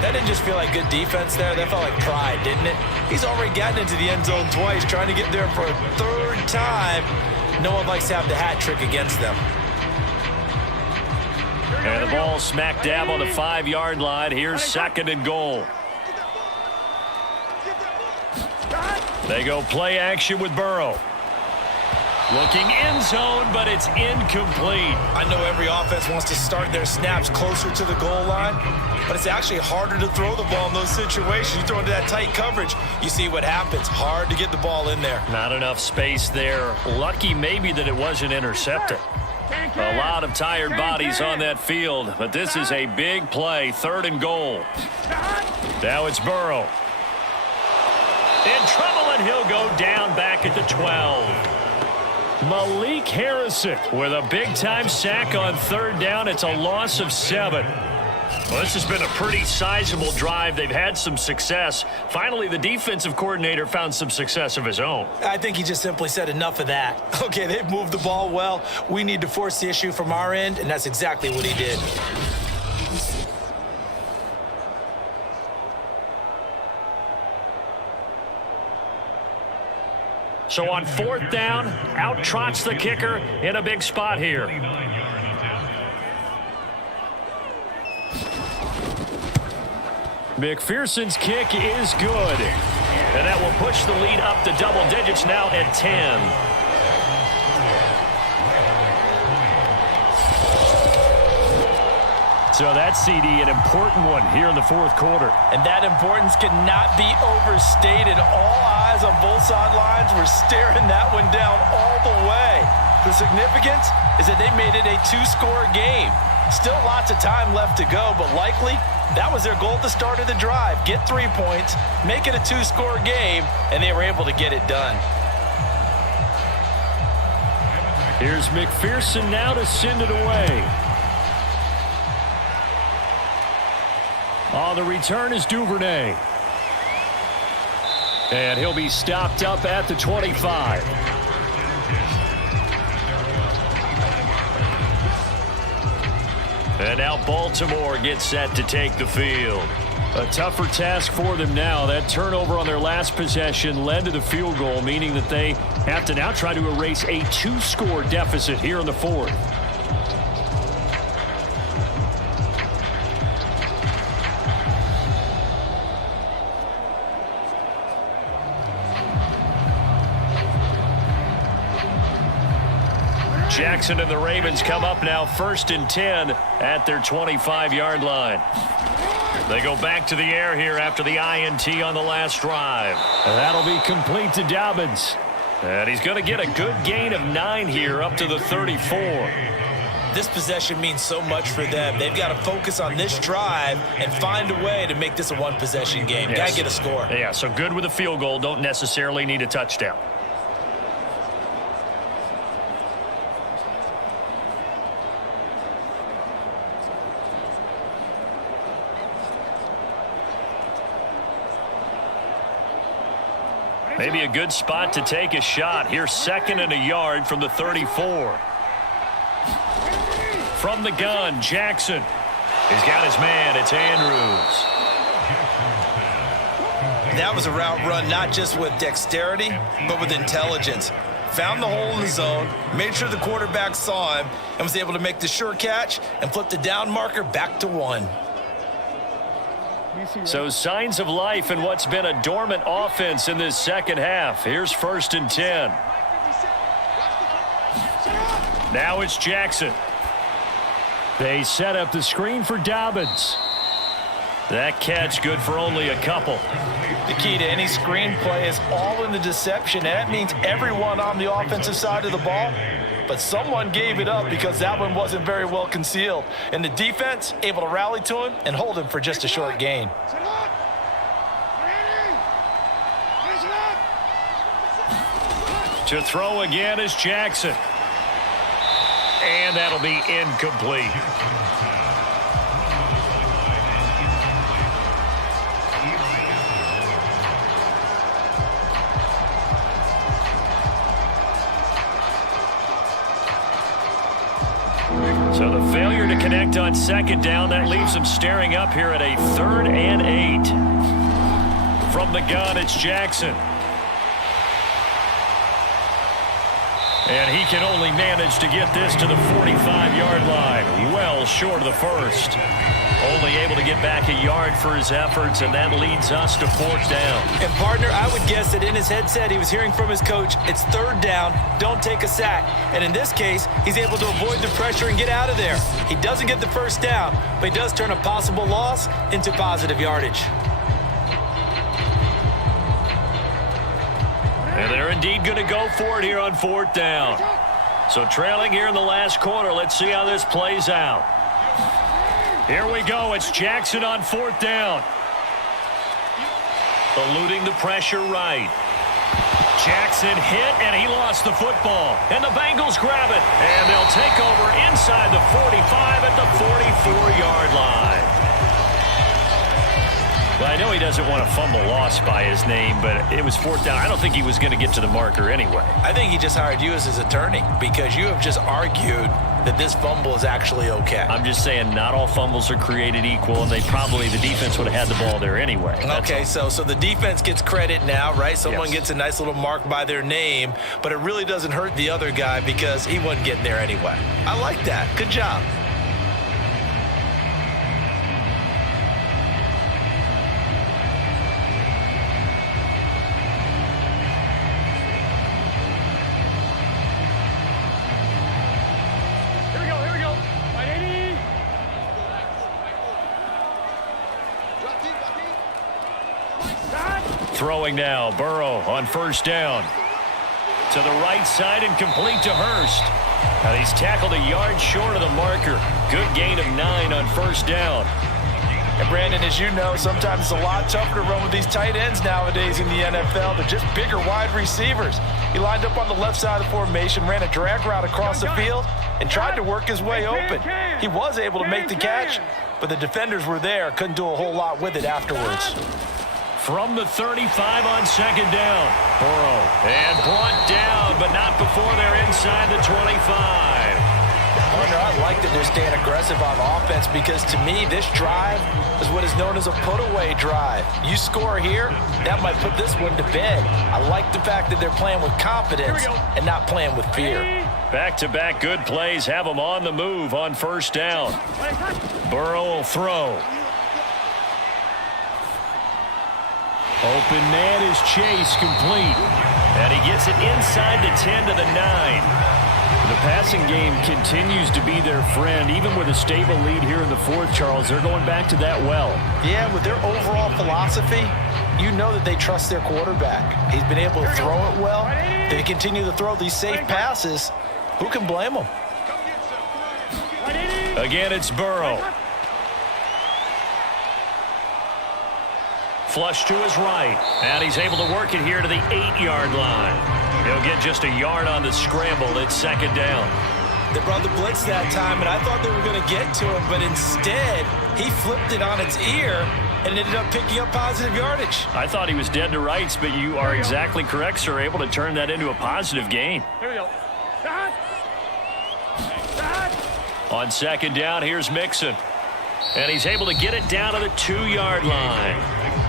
That didn't just feel like good defense there. That felt like pride, didn't it? He's already gotten into the end zone twice, trying to get there for a 3rd time. No one likes to have the hat trick against them. And the ball smack dab on the 5-yard line. Here's 2nd and goal. They go play action with Burrow. Looking end zone, but it's incomplete. I know every offense wants to start their snaps closer to the goal line, but it's actually harder to throw the ball in those situations. You throw into that tight coverage, you see what happens. Hard to get the ball in there. Not enough space there. Lucky maybe that it wasn't intercepted. A lot of tired bodies on that field, but this is a big play. 3rd and goal. Now it's Burrow. In trouble, and he'll go down back at the 12. Malik Harrison with a big-time sack on 3rd down. It's a loss of 7. Well, this has been a pretty sizable drive. They've had some success. Finally, the defensive coordinator found some success of his own. I think he just simply said enough of that. Okay, they've moved the ball well. We need to force the issue from our end, and that's exactly what he did. So on 4th down, out trots the kicker in a big spot here. McPherson's kick is good. And that will push the lead up to double digits now at 10. So that CD, an important one here in the fourth quarter. And that importance cannot be overstated. All eyes on both sidelines were staring that one down all the way. The significance is that they made it a 2-score game. Still lots of time left to go, but likely that was their goal at the start of the drive. Get 3 points, make it a 2-score game, and they were able to get it done. Here's McPherson now to send it away. On the return is Duvernay. And he'll be stopped up at the 25. And now Baltimore gets set to take the field. A tougher task for them now. That turnover on their last possession led to the field goal, meaning that they have to now try to erase a 2-score deficit here in the fourth. Jackson and the Ravens come up now 1st and 10 at their 25-yard line. They go back to the air here after the INT on the last drive. And that'll be complete to Dobbins. And he's going to get a good gain of 9 here up to the 34. This possession means so much for them. They've got to focus on this drive and find a way to make this a one-possession game. Yes. Got to get a score. Yeah, so good with a field goal. Don't necessarily need a touchdown. Maybe a good spot to take a shot. Here's 2nd and a yard from the 34. From the gun, Jackson. He's got his man. It's Andrews. That was a route run not just with dexterity, but with intelligence. Found the hole in the zone, made sure the quarterback saw him, and was able to make the sure catch and flip the down marker back to 1. So signs of life in what's been a dormant offense in this second half. Here's 1st and 10. Now it's Jackson. They set up the screen for Dobbins. That catch good for only a couple. The key to any screen play is all in the deception, and that means everyone on the offensive side of the ball, but someone gave it up because that one wasn't very well concealed. And the defense able to rally to him and hold him for just a short gain. To throw again is Jackson. And that'll be incomplete. So the failure to connect on 2nd down, that leaves them staring up here at a 3rd and 8. From the gun, it's Jackson. And he can only manage to get this to the 45-yard line, well short of the first. Only able to get back a yard for his efforts, and that leads us to 4th down. And, partner, I would guess that in his headset he was hearing from his coach, it's 3rd down, don't take a sack. And in this case, he's able to avoid the pressure and get out of there. He doesn't get the first down, but he does turn a possible loss into positive yardage. And they're indeed going to go for it here on 4th down. So trailing here in the last quarter, let's see how this plays out. Here we go. It's Jackson on 4th down. Eluding the pressure right. Jackson hit, and he lost the football. And the Bengals grab it. And they'll take over inside the 45 at the 44-yard line. Well, I know he doesn't want a fumble lost by his name, but it was 4th down. I don't think he was going to get to the marker anyway. I think he just hired you as his attorney because you have just argued that this fumble is actually okay. I'm just saying not all fumbles are created equal, and the defense would have had the ball there anyway. Okay, so the defense gets credit now, right? Someone Yes. gets a nice little mark by their name, but it really doesn't hurt the other guy because he wasn't getting there anyway. I like that. Good job. Throwing now, Burrow on 1st down. To the right side and complete to Hurst. Now he's tackled a yard short of the marker. Good gain of 9 on 1st down. And Brandon, as you know, sometimes it's a lot tougher to run with these tight ends nowadays in the NFL. They're just bigger wide receivers. He lined up on the left side of the formation, ran a drag route across the field, and tried to work his way open. He was able to make the catch, but the defenders were there, couldn't do a whole lot with it afterwards. From the 35 on 2nd down. Burrow. And brought down, but not before they're inside the 25. Partner, I like that they're staying aggressive on offense because to me, this drive is what is known as a put-away drive. You score here, that might put this one to bed. I like the fact that they're playing with confidence and not playing with fear. Back-to-back good plays have them on the move on 1st down. Burrow will throw. Open man is Chase, complete. And he gets it inside the 10 to the 9. The passing game continues to be their friend. Even with a stable lead here in the fourth, Charles, they're going back to that well. Yeah, with their overall philosophy, you know that they trust their quarterback. He's been able to throw it well. They continue to throw these safe passes. Who can blame them? Again, it's Burrow. Flush to his right. And he's able to work it here to the 8-yard line. He'll get just a yard on the scramble. It's second down. They brought the blitz that time, and I thought they were going to get to him, but instead, he flipped it on its ear and ended up picking up positive yardage. I thought he was dead to rights, but you are exactly correct, sir. Able to turn that into a positive gain. Here we go. On second down, here's Mixon. And he's able to get it down to the 2-yard line.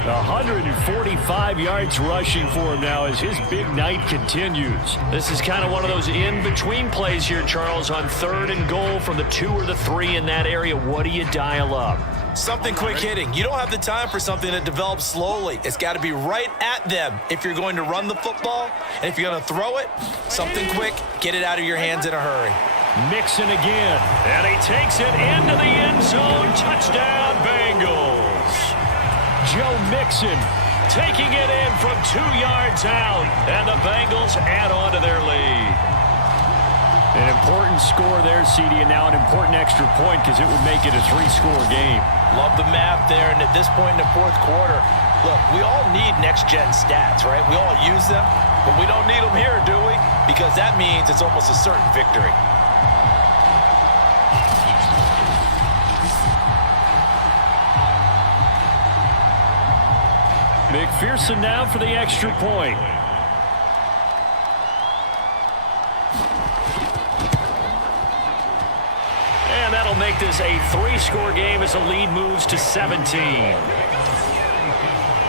145 yards rushing for him now as his big night continues. This is kind of one of those in-between plays here, Charles, on 3rd and goal from the 2 or the 3 in that area. What do you dial up? Something quick hitting. You don't have the time for something that develops slowly. It's got to be right at them if you're going to run the football. And if you're going to throw it, something quick, get it out of your hands in a hurry. Mixon again. And he takes it into the end zone. Touchdown, Bengals. Joe Mixon Taking it in from 2 yards out. And the Bengals add on to their lead. An important score there, CD, and now an important extra point because it would make it a 3-score game. Love the math there, and at this point in the fourth quarter, look, we all need next-gen stats, right? We all use them, but we don't need them here, do we? Because that means it's almost a certain victory. McPherson now for the extra point. And that'll make this a 3-score game as the lead moves to 17.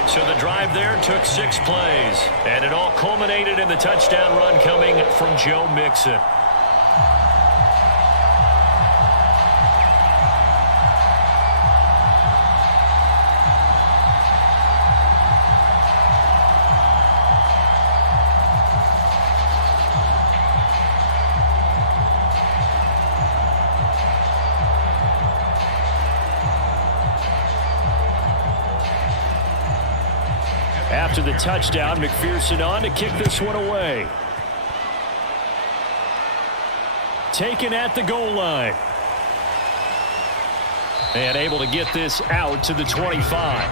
So the drive there took 6 plays. And it all culminated in the touchdown run coming from Joe Mixon. After the touchdown, McPherson on to kick this one away. Taken at the goal line. And able to get this out to the 25.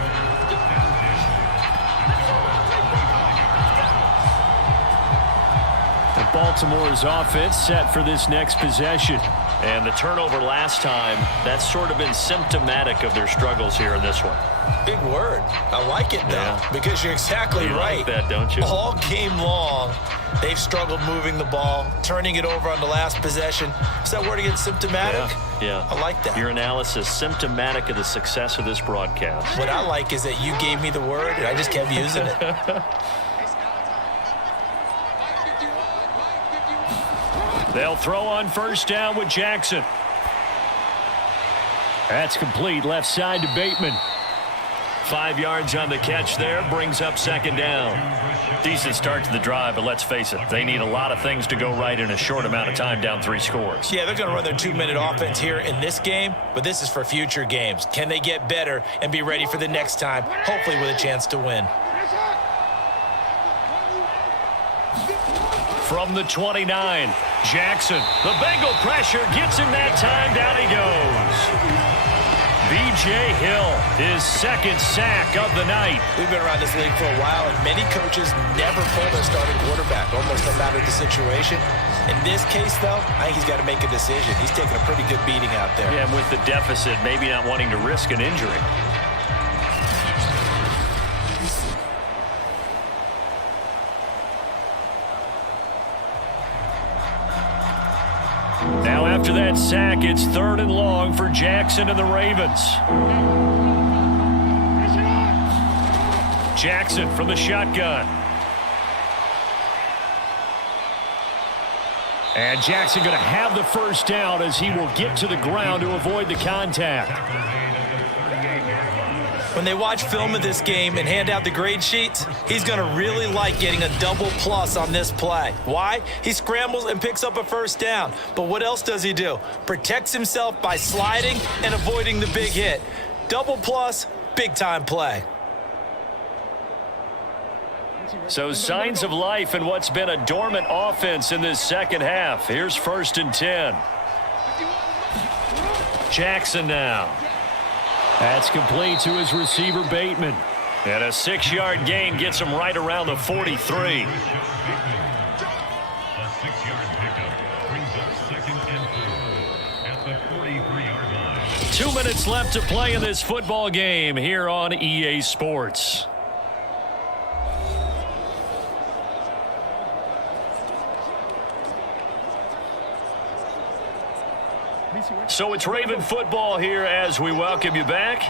And Baltimore's offense set for this next possession. And the turnover last time, that's sort of been symptomatic of their struggles here in this one. Big word. I like it, though, because you're exactly right. Like that, don't you? All game long, they've struggled moving the ball, turning it over on the last possession. Is that word again, symptomatic? Yeah. I like that. Your analysis, symptomatic of the success of this broadcast. What I like is that you gave me the word, and I just kept using it. They'll throw on first down with Jackson. That's complete left side to Bateman. 5 yards on the catch there, brings up second down. Decent start to the drive, but let's face it, they need a lot of things to go right in a short amount of time, down 3 scores. Yeah, they're going to run their 2-minute offense here in this game, but this is for future games. Can they get better and be ready for the next time, hopefully with a chance to win? From the 29, Jackson. The Bengal pressure gets him that time. Down he goes. B.J. Hill, his second sack of the night. We've been around this league for a while, and many coaches never pull their starting quarterback, almost no matter the situation. In this case, though, I think he's got to make a decision. He's taking a pretty good beating out there. Yeah, and with the deficit, maybe not wanting to risk an injury. Now after that sack, it's 3rd and long for Jackson and the Ravens. Jackson from the shotgun. And Jackson going to have the first down as he will get to the ground to avoid the contact. When they watch film of this game and hand out the grade sheets, he's going to really like getting a double plus on this play. Why? He scrambles and picks up a first down. But what else does he do? Protects himself by sliding and avoiding the big hit. Double plus, big time play. So signs of life in what's been a dormant offense in this second half. Here's 1st and 10. Jackson now. That's complete to his receiver, Bateman. And a 6-yard gain gets him right around the 43. A 6-yard pickup brings up 2nd and 4 at the 43-yard line. 2 minutes left to play in this football game here on EA Sports. So it's Raven football here as we welcome you back.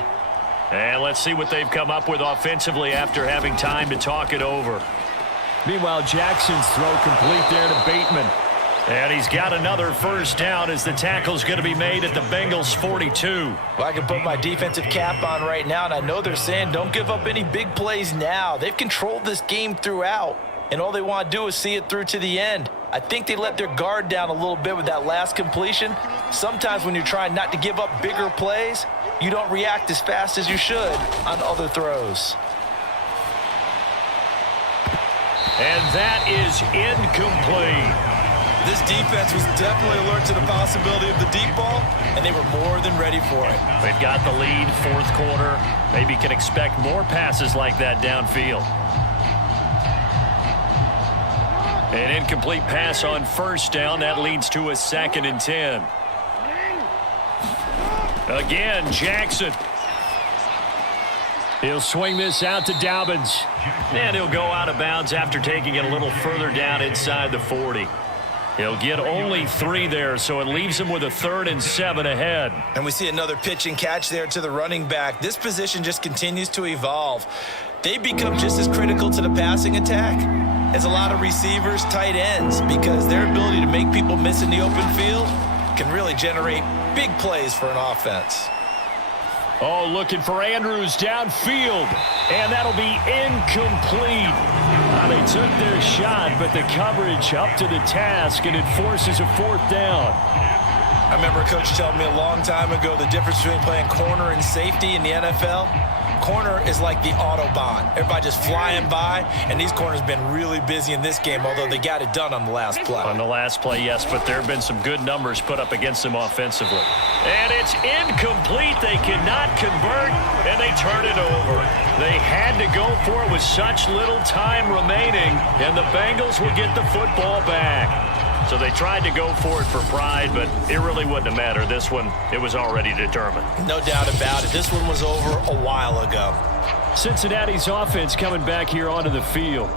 And let's see what they've come up with offensively after having time to talk it over. Meanwhile, Jackson's throw complete there to Bateman. And he's got another first down as the tackle's going to be made at the Bengals 42. Well, I can put my defensive cap on right now, and I know they're saying don't give up any big plays now. They've controlled this game throughout, and all they want to do is see it through to the end. I think they let their guard down a little bit with that last completion. Sometimes when you're trying not to give up bigger plays, you don't react as fast as you should on other throws. And that is incomplete. This defense was definitely alert to the possibility of the deep ball, and they were more than ready for it. They've got the lead, 4th quarter. Maybe can expect more passes like that downfield. An incomplete pass on 1st down. That leads to a 2nd and 10. Again, Jackson. He'll swing this out to Dobbins. And he'll go out of bounds after taking it a little further down inside the 40. He'll get only 3 there, so it leaves him with a 3rd and 7 ahead. And we see another pitch and catch there to the running back. This position just continues to evolve. They become just as critical to the passing attack as a lot of receivers, tight ends, because their ability to make people miss in the open field can really generate big plays for an offense. Oh, looking for Andrews downfield, and that'll be incomplete. They took their shot, but the coverage up to the task, and it forces a 4th down. I remember a coach telling me a long time ago the difference between playing corner and safety in the NFL. Corner is like the Autobahn. Everybody just flying by, and these corners have been really busy in this game, although they got it done on the last play. On the last play, yes, but there have been some good numbers put up against them offensively. And it's incomplete. They cannot convert, and they turn it over. They had to go for it with such little time remaining, and the Bengals will get the football back. So they tried to go for it for pride, but it really wouldn't have mattered. This one, it was already determined. No doubt about it. This one was over a while ago. Cincinnati's offense coming back here onto the field.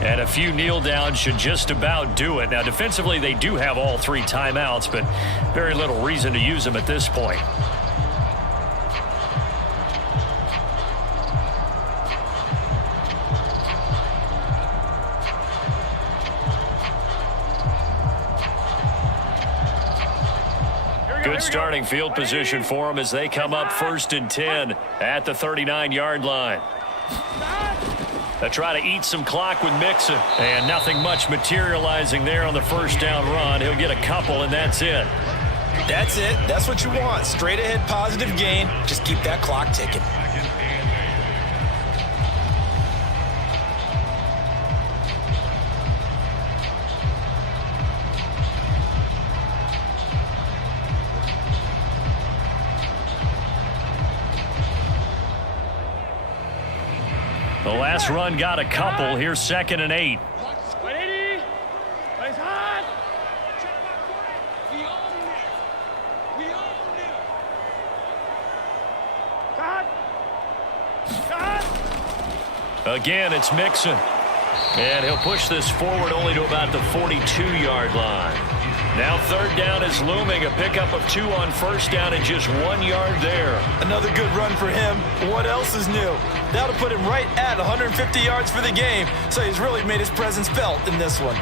And a few kneel downs should just about do it. Now, defensively, they do have all 3 timeouts, but very little reason to use them at this point. Good starting field position for them as they come up 1st and 10 at the 39-yard line. They try to eat some clock with Mixon, and nothing much materializing there on the 1st down run. He'll get a couple, and that's it. That's it. That's what you want. Straight ahead positive gain. Just keep that clock ticking. The last run got a couple. Here's 2nd and 8. Again, it's Mixon. And he'll push this forward only to about the 42-yard line. Now 3rd down is looming. A pickup of 2 on 1st down and just 1 yard there. Another good run for him. What else is new? That'll put him right at 150 yards for the game. So he's really made his presence felt in this one.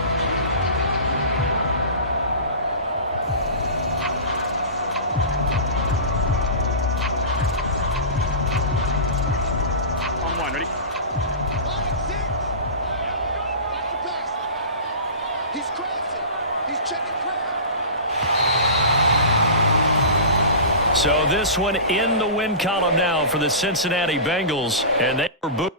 He's crossing. He's checking ground. So this one in the win column now for the Cincinnati Bengals, and they were booed.